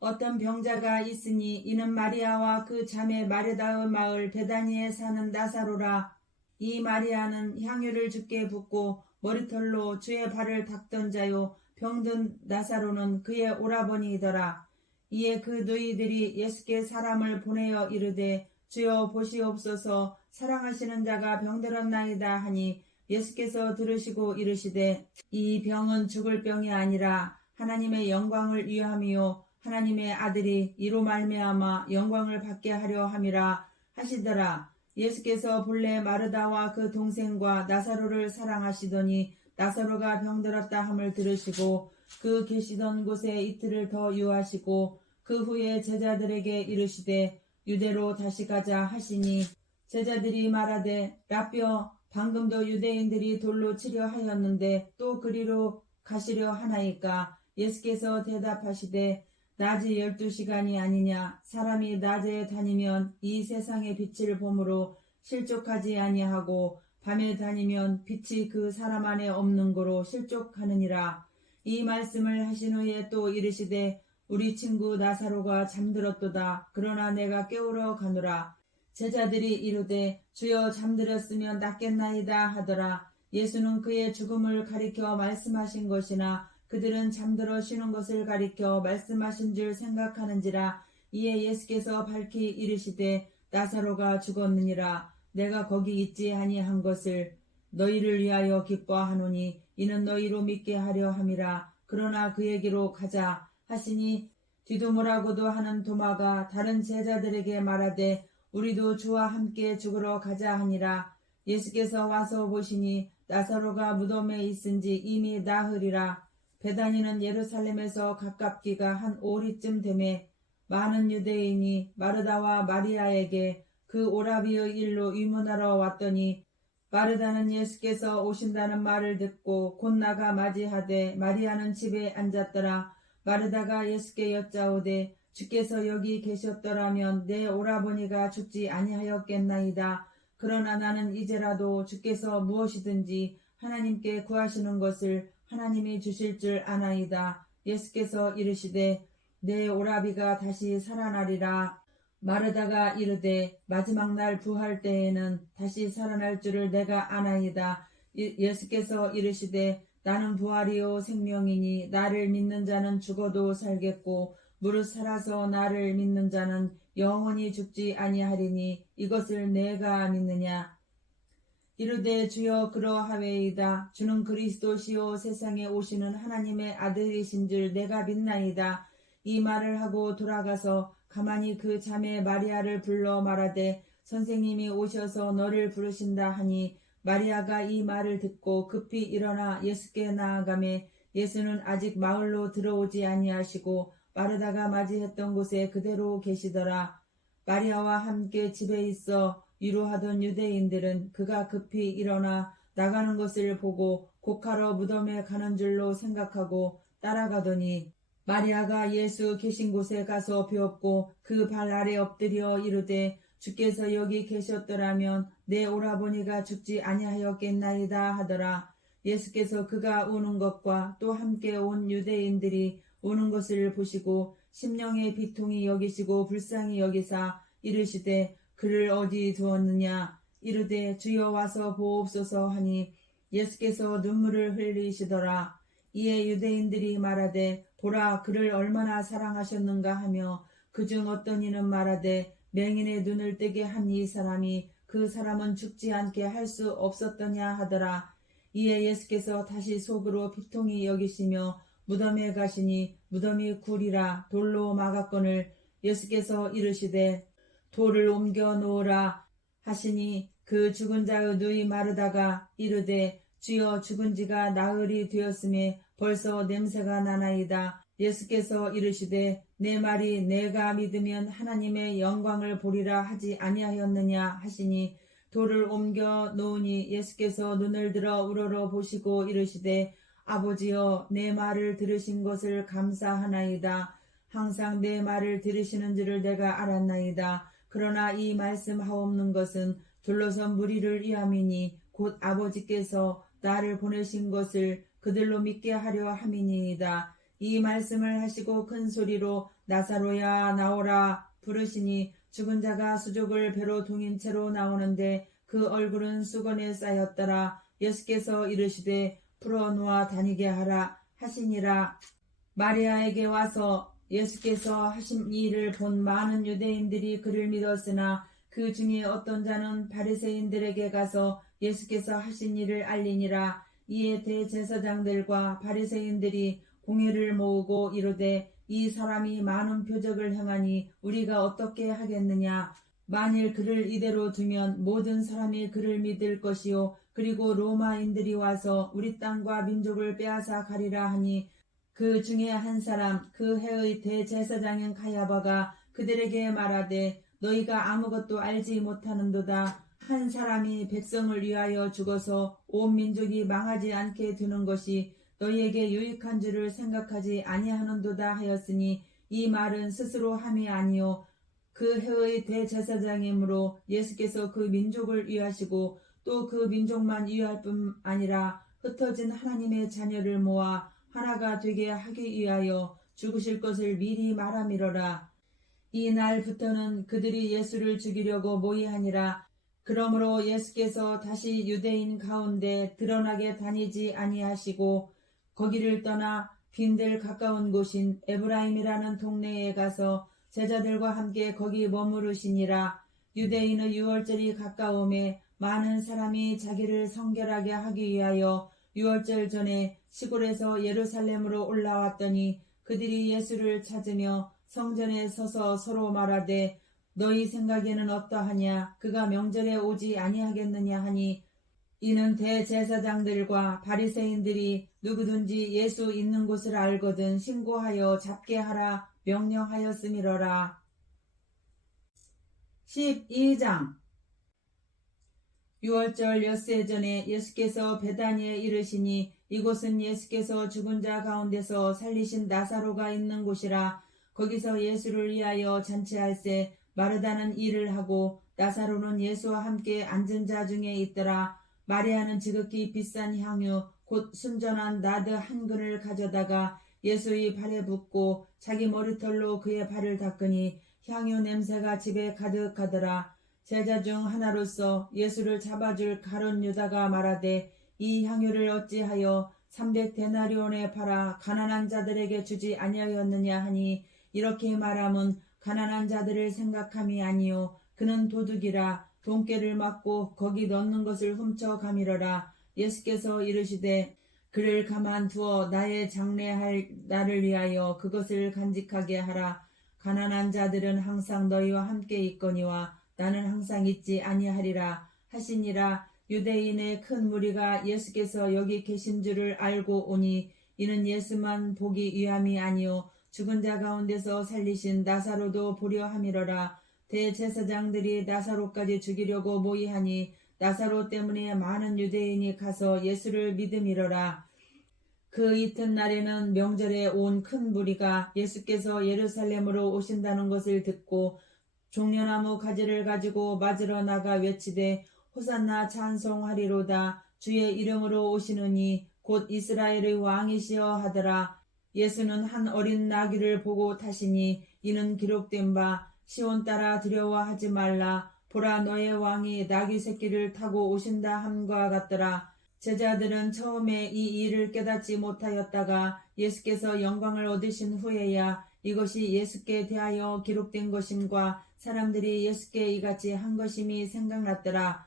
어떤 병자가 있으니 이는 마리아와 그 자매 마르다의 마을 베다니에 사는 나사로라. 이 마리아는 향유를 주께 붓고 머리털로 주의 발을 닦던 자요 병든 나사로는 그의 오라버니이더라. 이에 그 너희들이 예수께 사람을 보내어 이르되 주여 보시옵소서 사랑하시는 자가 병들었나이다 하니 예수께서 들으시고 이르시되 이 병은 죽을 병이 아니라 하나님의 영광을 위함이요 하나님의 아들이 이로 말미암아 영광을 받게 하려 함이라 하시더라. 예수께서 본래 마르다와 그 동생과 나사로를 사랑하시더니 나사로가 병들었다 함을 들으시고 그 계시던 곳에 이틀을 더 유하시고 그 후에 제자들에게 이르시되 유대로 다시 가자 하시니 제자들이 말하되 라삐어 방금도 유대인들이 돌로 치려 하였는데 또 그리로 가시려 하나이까. 예수께서 대답하시되 낮이 12시간이 아니냐. 사람이 낮에 다니면 이 세상의 빛을 보므로 실족하지 아니하고 밤에 다니면 빛이 그 사람 안에 없는 고로 실족하느니라. 이 말씀을 하신 후에 또 이르시되 우리 친구 나사로가 잠들었도다. 그러나 내가 깨우러 가노라. 제자들이 이르되 주여 잠들었으면 낫겠나이다 하더라. 예수는 그의 죽음을 가리켜 말씀하신 것이나 그들은 잠들어 쉬는 것을 가리켜 말씀하신 줄 생각하는지라. 이에 예수께서 밝히 이르시되 나사로가 죽었느니라. 내가 거기 있지 아니한 것을 너희를 위하여 기뻐하노니 이는 너희로 믿게 하려 함이라. 그러나 그에게로 가자 하시니 뒤도무라고도 하는 도마가 다른 제자들에게 말하되 우리도 주와 함께 죽으러 가자 하니라. 예수께서 와서 보시니 나사로가 무덤에 있은지 이미 나흘이라. 베다니는 예루살렘에서 가깝기가 한 오리쯤 되매 많은 유대인이 마르다와 마리아에게 그 오라비의 일로 의문하러 왔더니 마르다는 예수께서 오신다는 말을 듣고 곧 나가 맞이하되 마리아는 집에 앉았더라. 마르다가 예수께 여짜오되 주께서 여기 계셨더라면 내 오라버니가 죽지 아니하였겠나이다. 그러나 나는 이제라도 주께서 무엇이든지 하나님께 구하시는 것을 하나님이 주실 줄 아나이다. 예수께서 이르시되 내 오라비가 다시 살아나리라. 마르다가 이르되 마지막 날 부활 때에는 다시 살아날 줄을 내가 아나이다. 예수께서 이르시되 나는 부활이요 생명이니 나를 믿는 자는 죽어도 살겠고 무릇 살아서 나를 믿는 자는 영원히 죽지 아니하리니 이것을 내가 믿느냐. 이르되 주여 그러하외이다. 주는 그리스도시요 세상에 오시는 하나님의 아들이신 줄 내가 믿나이다. 이 말을 하고 돌아가서 가만히 그 자매 마리아를 불러 말하되 선생님이 오셔서 너를 부르신다 하니 마리아가 이 말을 듣고 급히 일어나 예수께 나아가매 예수는 아직 마을로 들어오지 아니하시고 마르다가 맞이했던 곳에 그대로 계시더라. 마리아와 함께 집에 있어 위로하던 유대인들은 그가 급히 일어나 나가는 것을 보고 곡하러 무덤에 가는 줄로 생각하고 따라가더니 마리아가 예수 계신 곳에 가서 배웠고 그 발 아래 엎드려 이르되 주께서 여기 계셨더라면 내 오라버니가 죽지 아니하였겠나이다 하더라. 예수께서 그가 우는 것과 또 함께 온 유대인들이 우는 것을 보시고 심령의 비통이 여기시고 불쌍히 여기사 이르시되 그를 어디 두었느냐 이르되 주여 와서 보옵소서 하니 예수께서 눈물을 흘리시더라. 이에 유대인들이 말하되 보라 그를 얼마나 사랑하셨는가 하며 그중 어떤 이는 말하되 맹인의 눈을 뜨게 한 이 사람이 그 사람은 죽지 않게 할 수 없었더냐 하더라. 이에 예수께서 다시 속으로 비통히 여기시며 무덤에 가시니 무덤이 굴이라 돌로 막았거늘 예수께서 이르시되 돌을 옮겨 놓으라 하시니 그 죽은 자의 눈이 마르다가 이르되 주여 죽은 지가 나흘이 되었음에 벌써 냄새가 나나이다. 예수께서 이르시되 내 말이 내가 믿으면 하나님의 영광을 보리라 하지 아니하였느냐 하시니 돌을 옮겨 놓으니 예수께서 눈을 들어 우러러 보시고 이르시되 아버지여 내 말을 들으신 것을 감사하나이다. 항상 내 말을 들으시는 줄을 내가 알았나이다. 그러나 이 말씀하옵는 것은 둘러선 무리를 위함이니 곧 아버지께서 나를 보내신 것을 그들로 믿게 하려 함이니이다. 이 말씀을 하시고 큰 소리로 나사로야 나오라 부르시니 죽은 자가 수족을 배로 동인 채로 나오는데 그 얼굴은 수건에 쌓였더라. 예수께서 이르시되 풀어놓아 다니게 하라 하시니라. 마리아에게 와서 예수께서 하신 일을 본 많은 유대인들이 그를 믿었으나 그 중에 어떤 자는 바리새인들에게 가서 예수께서 하신 일을 알리니라. 이에 대제사장들과 바리새인들이 공회를 모으고 이르되 이 사람이 많은 표적을 행하니 우리가 어떻게 하겠느냐. 만일 그를 이대로 두면 모든 사람이 그를 믿을 것이요 그리고 로마인들이 와서 우리 땅과 민족을 빼앗아 가리라 하니 그 중에 한 사람 그 해의 대제사장인 가야바가 그들에게 말하되 너희가 아무것도 알지 못하는도다. 한 사람이 백성을 위하여 죽어서 온 민족이 망하지 않게 두는 것이 너희에게 유익한 줄을 생각하지 아니하는도다 하였으니 이 말은 스스로 함이 아니요 그 해의 대제사장이므로 예수께서 그 민족을 위하시고 또 그 민족만 위할 뿐 아니라 흩어진 하나님의 자녀를 모아 하나가 되게 하기 위하여 죽으실 것을 미리 말함이로라. 이 날부터는 그들이 예수를 죽이려고 모의하니라. 그러므로 예수께서 다시 유대인 가운데 드러나게 다니지 아니하시고 거기를 떠나 빈들 가까운 곳인 에브라임이라는 동네에 가서 제자들과 함께 거기 머무르시니라. 유대인의 유월절이 가까움에 많은 사람이 자기를 성결하게 하기 위하여 유월절 전에 시골에서 예루살렘으로 올라왔더니 그들이 예수를 찾으며 성전에 서서 서로 말하되 너희 생각에는 어떠하냐 그가 명절에 오지 아니하겠느냐 하니 이는 대제사장들과 바리새인들이 누구든지 예수 있는 곳을 알거든 신고하여 잡게 하라 명령하였음이러라. 12장 유월절 엿새 전에 예수께서 베다니에 이르시니 이곳은 예수께서 죽은 자 가운데서 살리신 나사로가 있는 곳이라. 거기서 예수를 위하여 잔치할새 마르다는 일을 하고 나사로는 예수와 함께 앉은 자 중에 있더라. 마리아는 지극히 비싼 향유 곧 순전한 나드 한 근을 가져다가 예수의 발에 붓고 자기 머리털로 그의 발을 닦으니 향유 냄새가 집에 가득하더라. 제자 중 하나로서 예수를 잡아줄 가룟 유다가 말하되 이 향유를 어찌하여 300데나리온에 팔아 가난한 자들에게 주지 아니하였느냐 하니 이렇게 말함은 가난한 자들을 생각함이 아니요 그는 도둑이라 돈깨를 맞고 거기 넣는 것을 훔쳐가미러라. 예수께서 이르시되 그를 가만두어 나의 장례할 날을 위하여 그것을 간직하게 하라. 가난한 자들은 항상 너희와 함께 있거니와 나는 항상 있지 아니하리라 하시니라. 유대인의 큰 무리가 예수께서 여기 계신 줄을 알고 오니 이는 예수만 보기 위함이 아니요 죽은 자 가운데서 살리신 나사로도 보려 함이러라. 대제사장들이 나사로까지 죽이려고 모의하니 나사로 때문에 많은 유대인이 가서 예수를 믿음이러라. 그 이튿날에는 명절에 온 큰 무리가 예수께서 예루살렘으로 오신다는 것을 듣고 종려나무 가지를 가지고 맞으러 나가 외치되 호산나 찬송하리로다 주의 이름으로 오시느니 곧 이스라엘의 왕이시여 하더라. 예수는 한 어린 나귀를 보고 타시니 이는 기록된 바 시온 따라 두려워하지 말라 보라 너의 왕이 나귀 새끼를 타고 오신다 함과 같더라. 제자들은 처음에 이 일을 깨닫지 못하였다가 예수께서 영광을 얻으신 후에야 이것이 예수께 대하여 기록된 것임과 사람들이 예수께 이같이 한 것임이 생각났더라.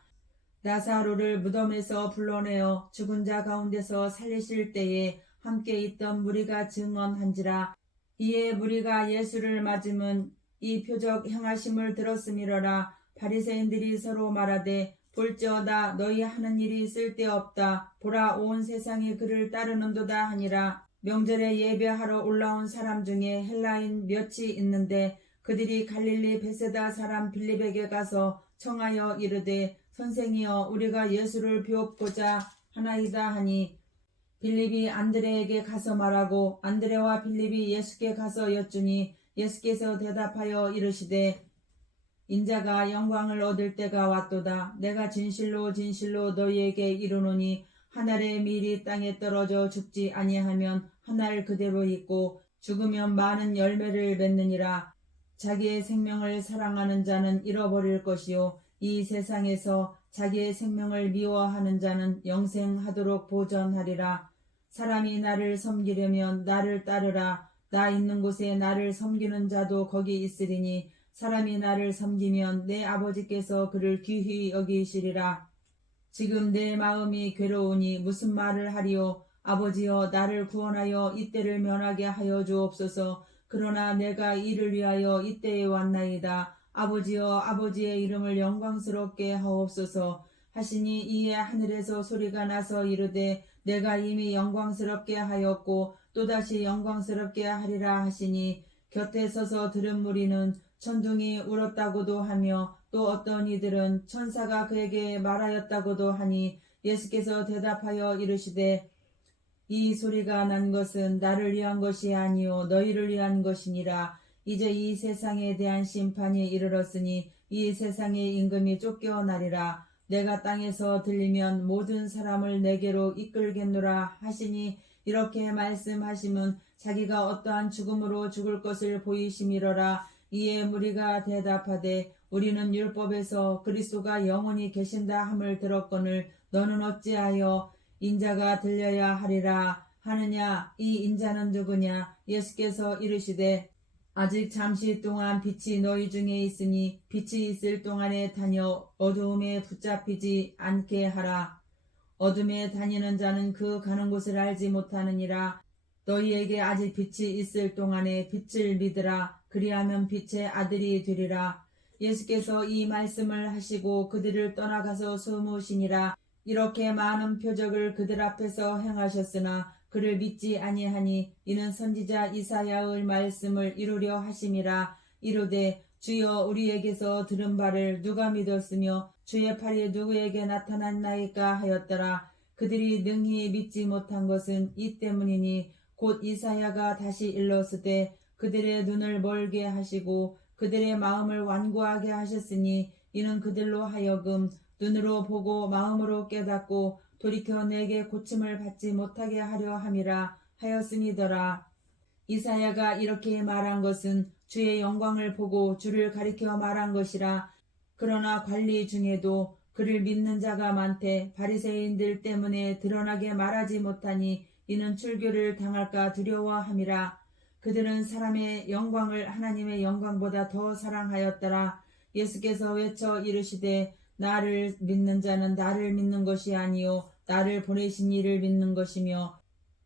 나사로를 무덤에서 불러내어 죽은 자 가운데서 살리실 때에 함께 있던 무리가 증언한지라. 이에 무리가 예수를 맞음은 이 표적 행하심을 들었음이러라. 바리새인들이 서로 말하되 볼지어다 너희 하는 일이 쓸데없다. 보라 온 세상이 그를 따르는도다 하니라. 명절에 예배하러 올라온 사람 중에 헬라인 몇이 있는데 그들이 갈릴리 베세다 사람 빌립에게 가서 청하여 이르되 선생이여 우리가 예수를 비옵고자 하나이다 하니 빌립이 안드레에게 가서 말하고 안드레와 빌립이 예수께 가서 여쭈니 예수께서 대답하여 이르시되 인자가 영광을 얻을 때가 왔도다. 내가 진실로 진실로 너희에게 이르노니 한 알의 밀이 땅에 떨어져 죽지 아니하면 한 알 그대로 있고 죽으면 많은 열매를 맺느니라. 자기의 생명을 사랑하는 자는 잃어버릴 것이요 이 세상에서 자기의 생명을 미워하는 자는 영생하도록 보전하리라. 사람이 나를 섬기려면 나를 따르라. 나 있는 곳에 나를 섬기는 자도 거기 있으리니 사람이 나를 섬기면 내 아버지께서 그를 귀히 여기시리라. 지금 내 마음이 괴로우니 무슨 말을 하리요. 아버지여 나를 구원하여 이때를 면하게 하여 주옵소서. 그러나 내가 이를 위하여 이때에 왔나이다. 아버지여 아버지의 이름을 영광스럽게 하옵소서 하시니 이에 하늘에서 소리가 나서 이르되 내가 이미 영광스럽게 하였고 또다시 영광스럽게 하리라 하시니 곁에 서서 들은 무리는 천둥이 울었다고도 하며 또 어떤 이들은 천사가 그에게 말하였다고도 하니 예수께서 대답하여 이르시되 이 소리가 난 것은 나를 위한 것이 아니요 너희를 위한 것이니라. 이제 이 세상에 대한 심판이 이르렀으니 이 세상의 임금이 쫓겨나리라. 내가 땅에서 들리면 모든 사람을 내게로 이끌겠노라 하시니 이렇게 말씀하심은 자기가 어떠한 죽음으로 죽을 것을 보이심이러라. 이에 무리가 대답하되 우리는 율법에서 그리스도가 영원히 계신다 함을 들었거늘 너는 어찌하여 인자가 들려야 하리라 하느냐. 이 인자는 누구냐. 예수께서 이르시되 아직 잠시 동안 빛이 너희 중에 있으니 빛이 있을 동안에 다녀 어두움에 붙잡히지 않게 하라. 어둠에 다니는 자는 그 가는 곳을 알지 못하느니라. 너희에게 아직 빛이 있을 동안에 빛을 믿으라. 그리하면 빛의 아들이 되리라. 예수께서 이 말씀을 하시고 그들을 떠나가서 숨으시니라. 이렇게 많은 표적을 그들 앞에서 행하셨으나 그를 믿지 아니하니 이는 선지자 이사야의 말씀을 이루려 하심이라. 이르되 주여 우리에게서 들은 바를 누가 믿었으며 주의 팔이 누구에게 나타났나이까 하였더라. 그들이 능히 믿지 못한 것은 이 때문이니 곧 이사야가 다시 일렀으되 그들의 눈을 멀게 하시고 그들의 마음을 완고하게 하셨으니 이는 그들로 하여금 눈으로 보고 마음으로 깨닫고 돌이켜 내게 고침을 받지 못하게 하려 함이라 하였음이더라. 이사야가 이렇게 말한 것은 주의 영광을 보고 주를 가리켜 말한 것이라. 그러나 관리 중에도 그를 믿는 자가 많되 바리새인들 때문에 드러나게 말하지 못하니 이는 출교를 당할까 두려워함이라. 그들은 사람의 영광을 하나님의 영광보다 더 사랑하였더라. 예수께서 외쳐 이르시되 나를 믿는 자는 나를 믿는 것이 아니요 나를 보내신 이를 믿는 것이며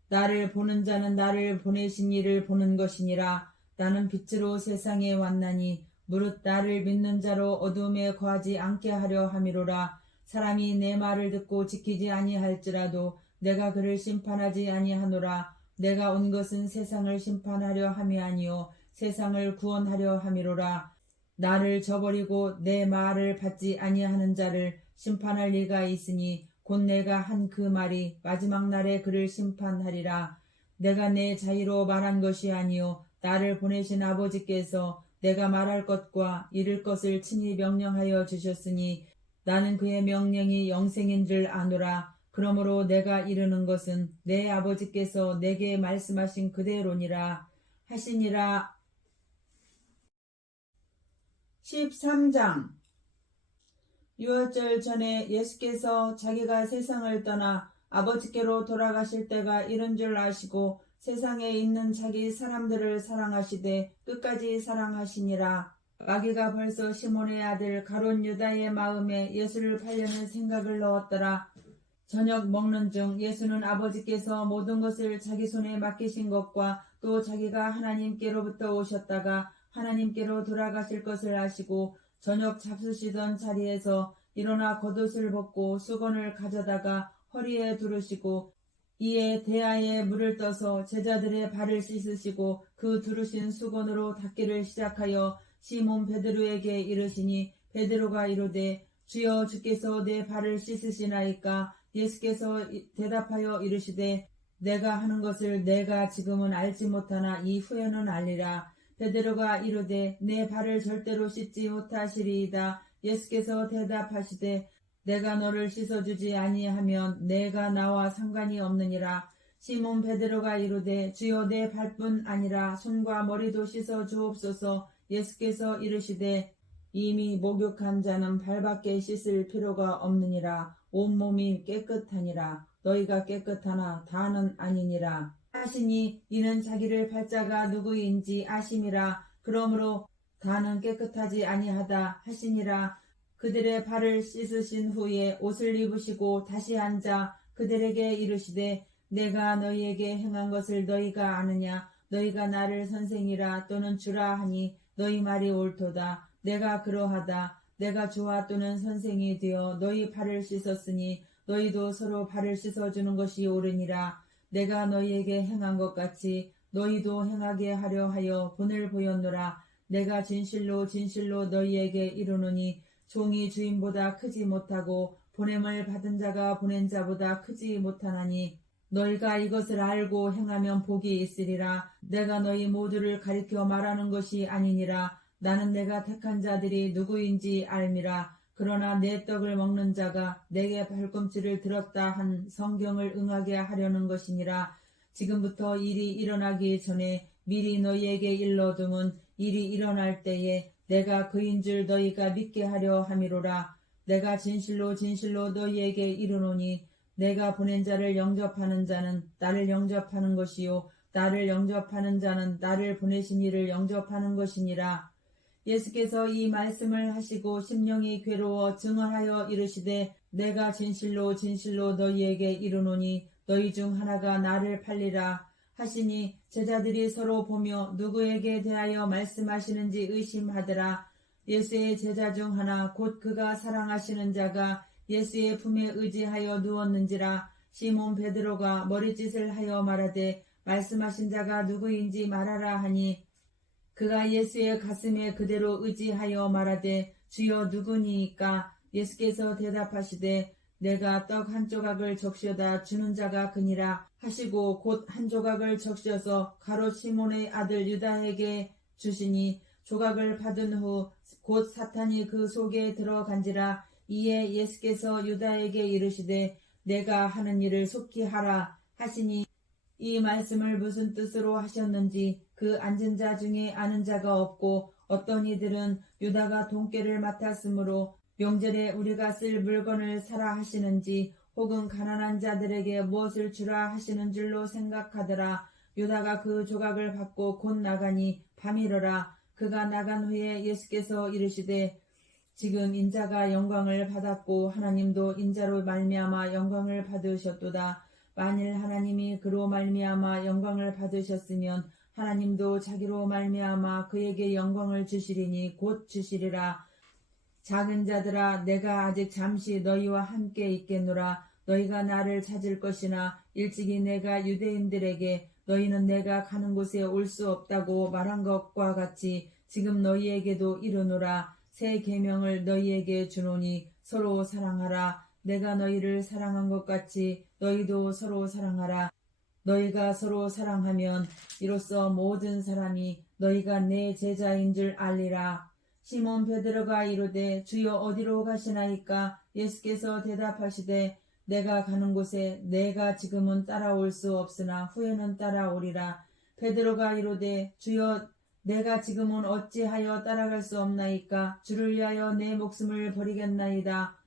나를 보는 자는 나를 보내신 이를 보는 것이니라. 나는 빛으로 세상에 왔나니 무릇 나를 믿는 자로 어둠에 거하지 않게 하려 함이로라. 사람이 내 말을 듣고 지키지 아니할지라도 내가 그를 심판하지 아니하노라. 내가 온 것은 세상을 심판하려 함이 아니요 세상을 구원하려 함이로라. 나를 저버리고 내 말을 받지 아니하는 자를 심판할 리가 있으니 곧 내가 한 그 말이 마지막 날에 그를 심판하리라. 내가 내 자의로 말한 것이 아니요 나를 보내신 아버지께서 내가 말할 것과 이룰 것을 친히 명령하여 주셨으니 나는 그의 명령이 영생인 줄 아노라. 그러므로 내가 이르는 것은 내 아버지께서 내게 말씀하신 그대로니라 하시니라. 13장. 유월절 전에 예수께서 자기가 세상을 떠나 아버지께로 돌아가실 때가 이른 줄 아시고 세상에 있는 자기 사람들을 사랑하시되 끝까지 사랑하시니라. 마귀가 벌써 시몬의 아들 가룟 유다의 마음에 예수를 팔려는 생각을 넣었더라. 저녁 먹는 중 예수는 아버지께서 모든 것을 자기 손에 맡기신 것과 또 자기가 하나님께로부터 오셨다가 하나님께로 돌아가실 것을 아시고 저녁 잡수시던 자리에서 일어나 겉옷을 벗고 수건을 가져다가 허리에 두르시고 이에 대야에 물을 떠서 제자들의 발을 씻으시고 그 두르신 수건으로 닦기를 시작하여 시몬 베드로에게 이르시니 베드로가 이르되 주여 주께서 내 발을 씻으시나이까. 예수께서 대답하여 이르시되 내가 하는 것을 내가 지금은 알지 못하나 이후에는 알리라. 베드로가 이르되 내 발을 절대로 씻지 못하시리이다. 예수께서 대답하시되 내가 너를 씻어주지 아니하면 내가 나와 상관이 없느니라. 시몬 베드로가 이르되 주여 내 발뿐 아니라 손과 머리도 씻어 주옵소서. 예수께서 이르시되 이미 목욕한 자는 발밖에 씻을 필요가 없느니라. 온몸이 깨끗하니라. 너희가 깨끗하나 다는 아니니라 하시니 이는 자기를 팔자가 누구인지 아심이라. 그러므로 다는 깨끗하지 아니하다 하시니라. 그들의 발을 씻으신 후에 옷을 입으시고 다시 앉아 그들에게 이르시되 내가 너희에게 행한 것을 너희가 아느냐. 너희가 나를 선생이라 또는 주라 하니 너희 말이 옳도다. 내가 그러하다. 내가 주와 또는 선생이 되어 너희 발을 씻었으니 너희도 서로 발을 씻어주는 것이 옳으니라. 내가 너희에게 행한 것 같이 너희도 행하게 하려 하여 본을 보였노라. 내가 진실로 진실로 너희에게 이르노니 종이 주인보다 크지 못하고 보냄을 받은 자가 보낸 자보다 크지 못하나니 너희가 이것을 알고 행하면 복이 있으리라. 내가 너희 모두를 가리켜 말하는 것이 아니니라. 나는 내가 택한 자들이 누구인지 알미라. 그러나 내 떡을 먹는 자가 내게 발꿈치를 들었다 한 성경을 응하게 하려는 것이니라. 지금부터 일이 일어나기 전에 미리 너희에게 일러둠은 일이 일어날 때에 내가 그인 줄 너희가 믿게 하려 함이로라. 내가 진실로 진실로 너희에게 이르노니 내가 보낸 자를 영접하는 자는 나를 영접하는 것이요 나를 영접하는 자는 나를 보내신 이를 영접하는 것이니라. 예수께서 이 말씀을 하시고 심령이 괴로워 증언하여 이르시되 내가 진실로 진실로 너희에게 이르노니 너희 중 하나가 나를 팔리라 하시니 제자들이 서로 보며 누구에게 대하여 말씀하시는지 의심하더라. 예수의 제자 중 하나 곧 그가 사랑하시는 자가 예수의 품에 의지하여 누웠는지라. 시몬 베드로가 머리짓을 하여 말하되 말씀하신 자가 누구인지 말하라 하니 그가 예수의 가슴에 그대로 의지하여 말하되 주여 누구니이까. 예수께서 대답하시되 내가 떡 한 조각을 적셔다 주는 자가 그니라 하시고 곧 한 조각을 적셔서 가롯 시몬의 아들 유다에게 주시니 조각을 받은 후 곧 사탄이 그 속에 들어간지라. 이에 예수께서 유다에게 이르시되 내가 하는 일을 속히 하라 하시니 이 말씀을 무슨 뜻으로 하셨는지 그 앉은 자 중에 아는 자가 없고 어떤 이들은 유다가 돈깨를 맡았으므로 명절에 우리가 쓸 물건을 사라 하시는지 혹은 가난한 자들에게 무엇을 주라 하시는 줄로 생각하더라. 유다가 그 조각을 받고 곧 나가니 밤이러라. 그가 나간 후에 예수께서 이르시되 지금 인자가 영광을 받았고 하나님도 인자로 말미암아 영광을 받으셨도다. 만일 하나님이 그로 말미암아 영광을 받으셨으면 하나님도 자기로 말미암아 그에게 영광을 주시리니 곧 주시리라. 작은 자들아 내가 아직 잠시 너희와 함께 있겠노라. 너희가 나를 찾을 것이나 일찍이 내가 유대인들에게 너희는 내가 가는 곳에 올 수 없다고 말한 것과 같이 지금 너희에게도 이르노라. 새 계명을 너희에게 주노니 서로 사랑하라. 내가 너희를 사랑한 것 같이 너희도 서로 사랑하라. 너희가 서로 사랑하면 이로써 모든 사람이 너희가 내 제자인 줄 알리라. 시몬 베드로가 이르되 주여 어디로 가시나이까? 예수께서 대답하시되 내가 가는 곳에 내가 지금은 따라올 수 없으나 후에는 따라오리라. 베드로가 이르되 주여 내가 지금은 어찌하여 따라갈 수 없나이까? 주를 위하여 내 목숨을 버리겠나이다.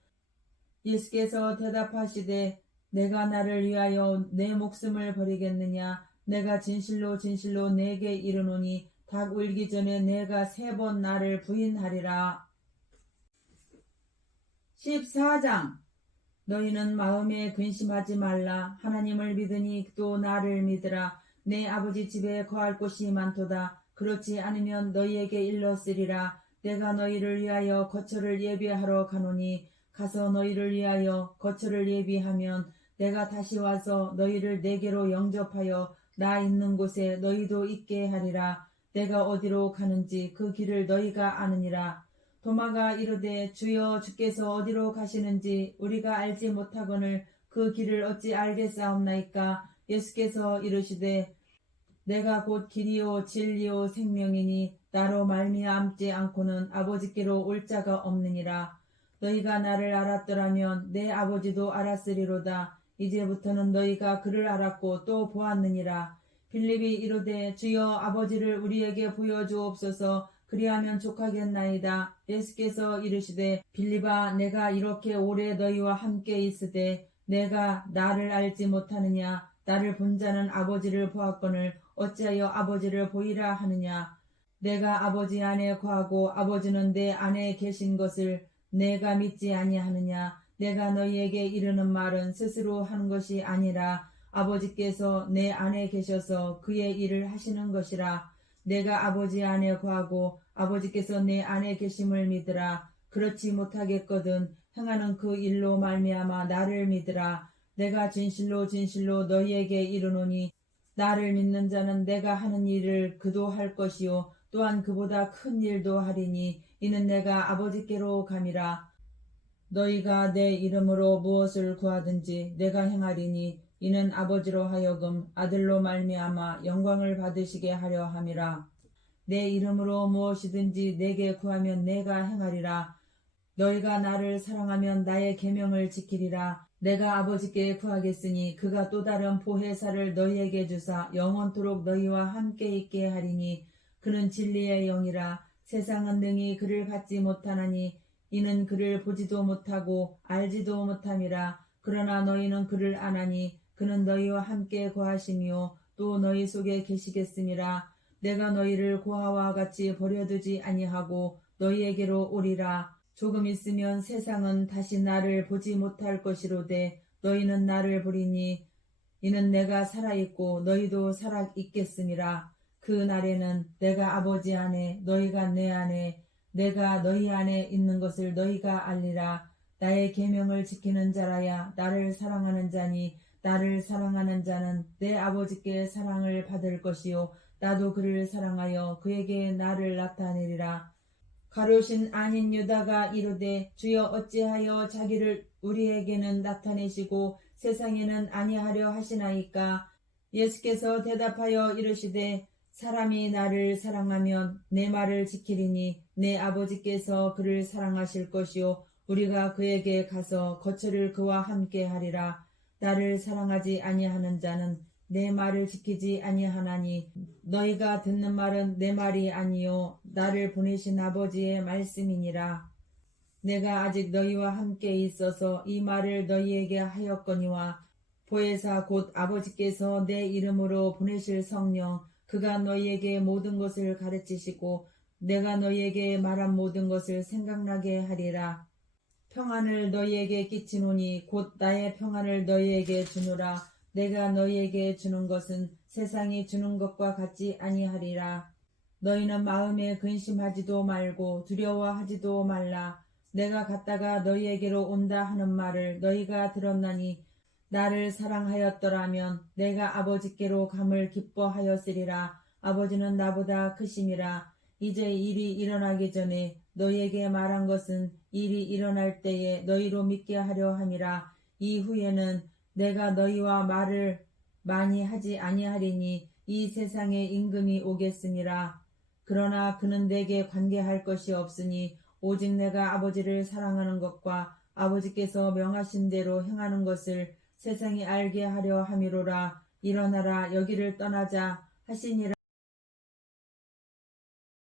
예수께서 대답하시되 내가 나를 위하여 내 목숨을 버리겠느냐? 내가 진실로 진실로 내게 이르노니 닭 울기 전에 내가 3번 나를 부인하리라. 14장 너희는 마음에 근심하지 말라. 하나님을 믿으니 또 나를 믿으라. 내 아버지 집에 거할 곳이 많도다. 그렇지 않으면 너희에게 일렀으리라. 내가 너희를 위하여 거처를 예비하러 가노니 가서 너희를 위하여 거처를 예비하면 내가 다시 와서 너희를 내게로 영접하여 나 있는 곳에 너희도 있게 하리라. 내가 어디로 가는지 그 길을 너희가 아느니라. 도마가 이르되 주여 주께서 어디로 가시는지 우리가 알지 못하거늘 그 길을 어찌 알겠사옵나이까? 예수께서 이르시되 내가 곧 길이요 진리요 생명이니 나로 말미암지 않고는 아버지께로 올 자가 없느니라. 너희가 나를 알았더라면 내 아버지도 알았으리로다. 이제부터는 너희가 그를 알았고 또 보았느니라. 빌립이 이르되 주여 아버지를 우리에게 보여주옵소서. 그리하면 족하겠나이다. 예수께서 이르시되 빌립아 내가 이렇게 오래 너희와 함께 있으되 내가 나를 알지 못하느냐? 나를 본 자는 아버지를 보았거늘 어찌하여 아버지를 보이라 하느냐? 내가 아버지 안에 거하고 아버지는 내 안에 계신 것을 내가 믿지 아니하느냐? 내가 너희에게 이르는 말은 스스로 하는 것이 아니라 아버지께서 내 안에 계셔서 그의 일을 하시는 것이라. 내가 아버지 안에 거하고 아버지께서 내 안에 계심을 믿으라. 그렇지 못하겠거든 행하는 그 일로 말미암아 나를 믿으라. 내가 진실로 진실로 너희에게 이르노니 나를 믿는 자는 내가 하는 일을 그도 할 것이요 또한 그보다 큰 일도 하리니 이는 내가 아버지께로 감이라. 너희가 내 이름으로 무엇을 구하든지 내가 행하리니 이는 아버지로 하여금 아들로 말미암아 영광을 받으시게 하려 함이라. 내 이름으로 무엇이든지 내게 구하면 내가 행하리라. 너희가 나를 사랑하면 나의 계명을 지키리라. 내가 아버지께 구하겠으니 그가 또 다른 보혜사를 너희에게 주사 영원토록 너희와 함께 있게 하리니 그는 진리의 영이라. 세상은 능히 그를 받지 못하나니 이는 그를 보지도 못하고 알지도 못함이라. 그러나 너희는 그를 아나니 그는 너희와 함께 거하시며 또 너희 속에 계시겠음이라. 내가 너희를 고아와 같이 버려두지 아니하고 너희에게로 오리라. 조금 있으면 세상은 다시 나를 보지 못할 것이로되 너희는 나를 보리니 이는 내가 살아있고 너희도 살아있겠음이라. 그 날에는 내가 아버지 안에 너희가 내 안에 내가 너희 안에 있는 것을 너희가 알리라. 나의 계명을 지키는 자라야 나를 사랑하는 자니 나를 사랑하는 자는 내 아버지께 사랑을 받을 것이요 나도 그를 사랑하여 그에게 나를 나타내리라. 가룟신 아닌 유다가 이르되 주여 어찌하여 자기를 우리에게는 나타내시고 세상에는 아니하려 하시나이까? 예수께서 대답하여 이르시되 사람이 나를 사랑하면 내 말을 지키리니 내 아버지께서 그를 사랑하실 것이요 우리가 그에게 가서 거처를 그와 함께 하리라. 나를 사랑하지 아니하는 자는 내 말을 지키지 아니하나니 너희가 듣는 말은 내 말이 아니요 나를 보내신 아버지의 말씀이니라. 내가 아직 너희와 함께 있어서 이 말을 너희에게 하였거니와 보혜사 곧 아버지께서 내 이름으로 보내실 성령 그가 너희에게 모든 것을 가르치시고 내가 너희에게 말한 모든 것을 생각나게 하리라. 평안을 너희에게 끼치노니 곧 나의 평안을 너희에게 주노라. 내가 너희에게 주는 것은 세상이 주는 것과 같지 아니하리라. 너희는 마음에 근심하지도 말고 두려워하지도 말라. 내가 갔다가 너희에게로 온다 하는 말을 너희가 들었나니 나를 사랑하였더라면 내가 아버지께로 감을 기뻐하였으리라. 아버지는 나보다 크심이라. 이제 일이 일어나기 전에 너희에게 말한 것은 일이 일어날 때에 너희로 믿게 하려 함이라. 이후에는 내가 너희와 말을 많이 하지 아니하리니 이 세상에 임금이 오겠으니라. 그러나 그는 내게 관계할 것이 없으니 오직 내가 아버지를 사랑하는 것과 아버지께서 명하신 대로 행하는 것을 세상이 알게 하려 함이로라. 일어나라, 여기를 떠나자 하시니라.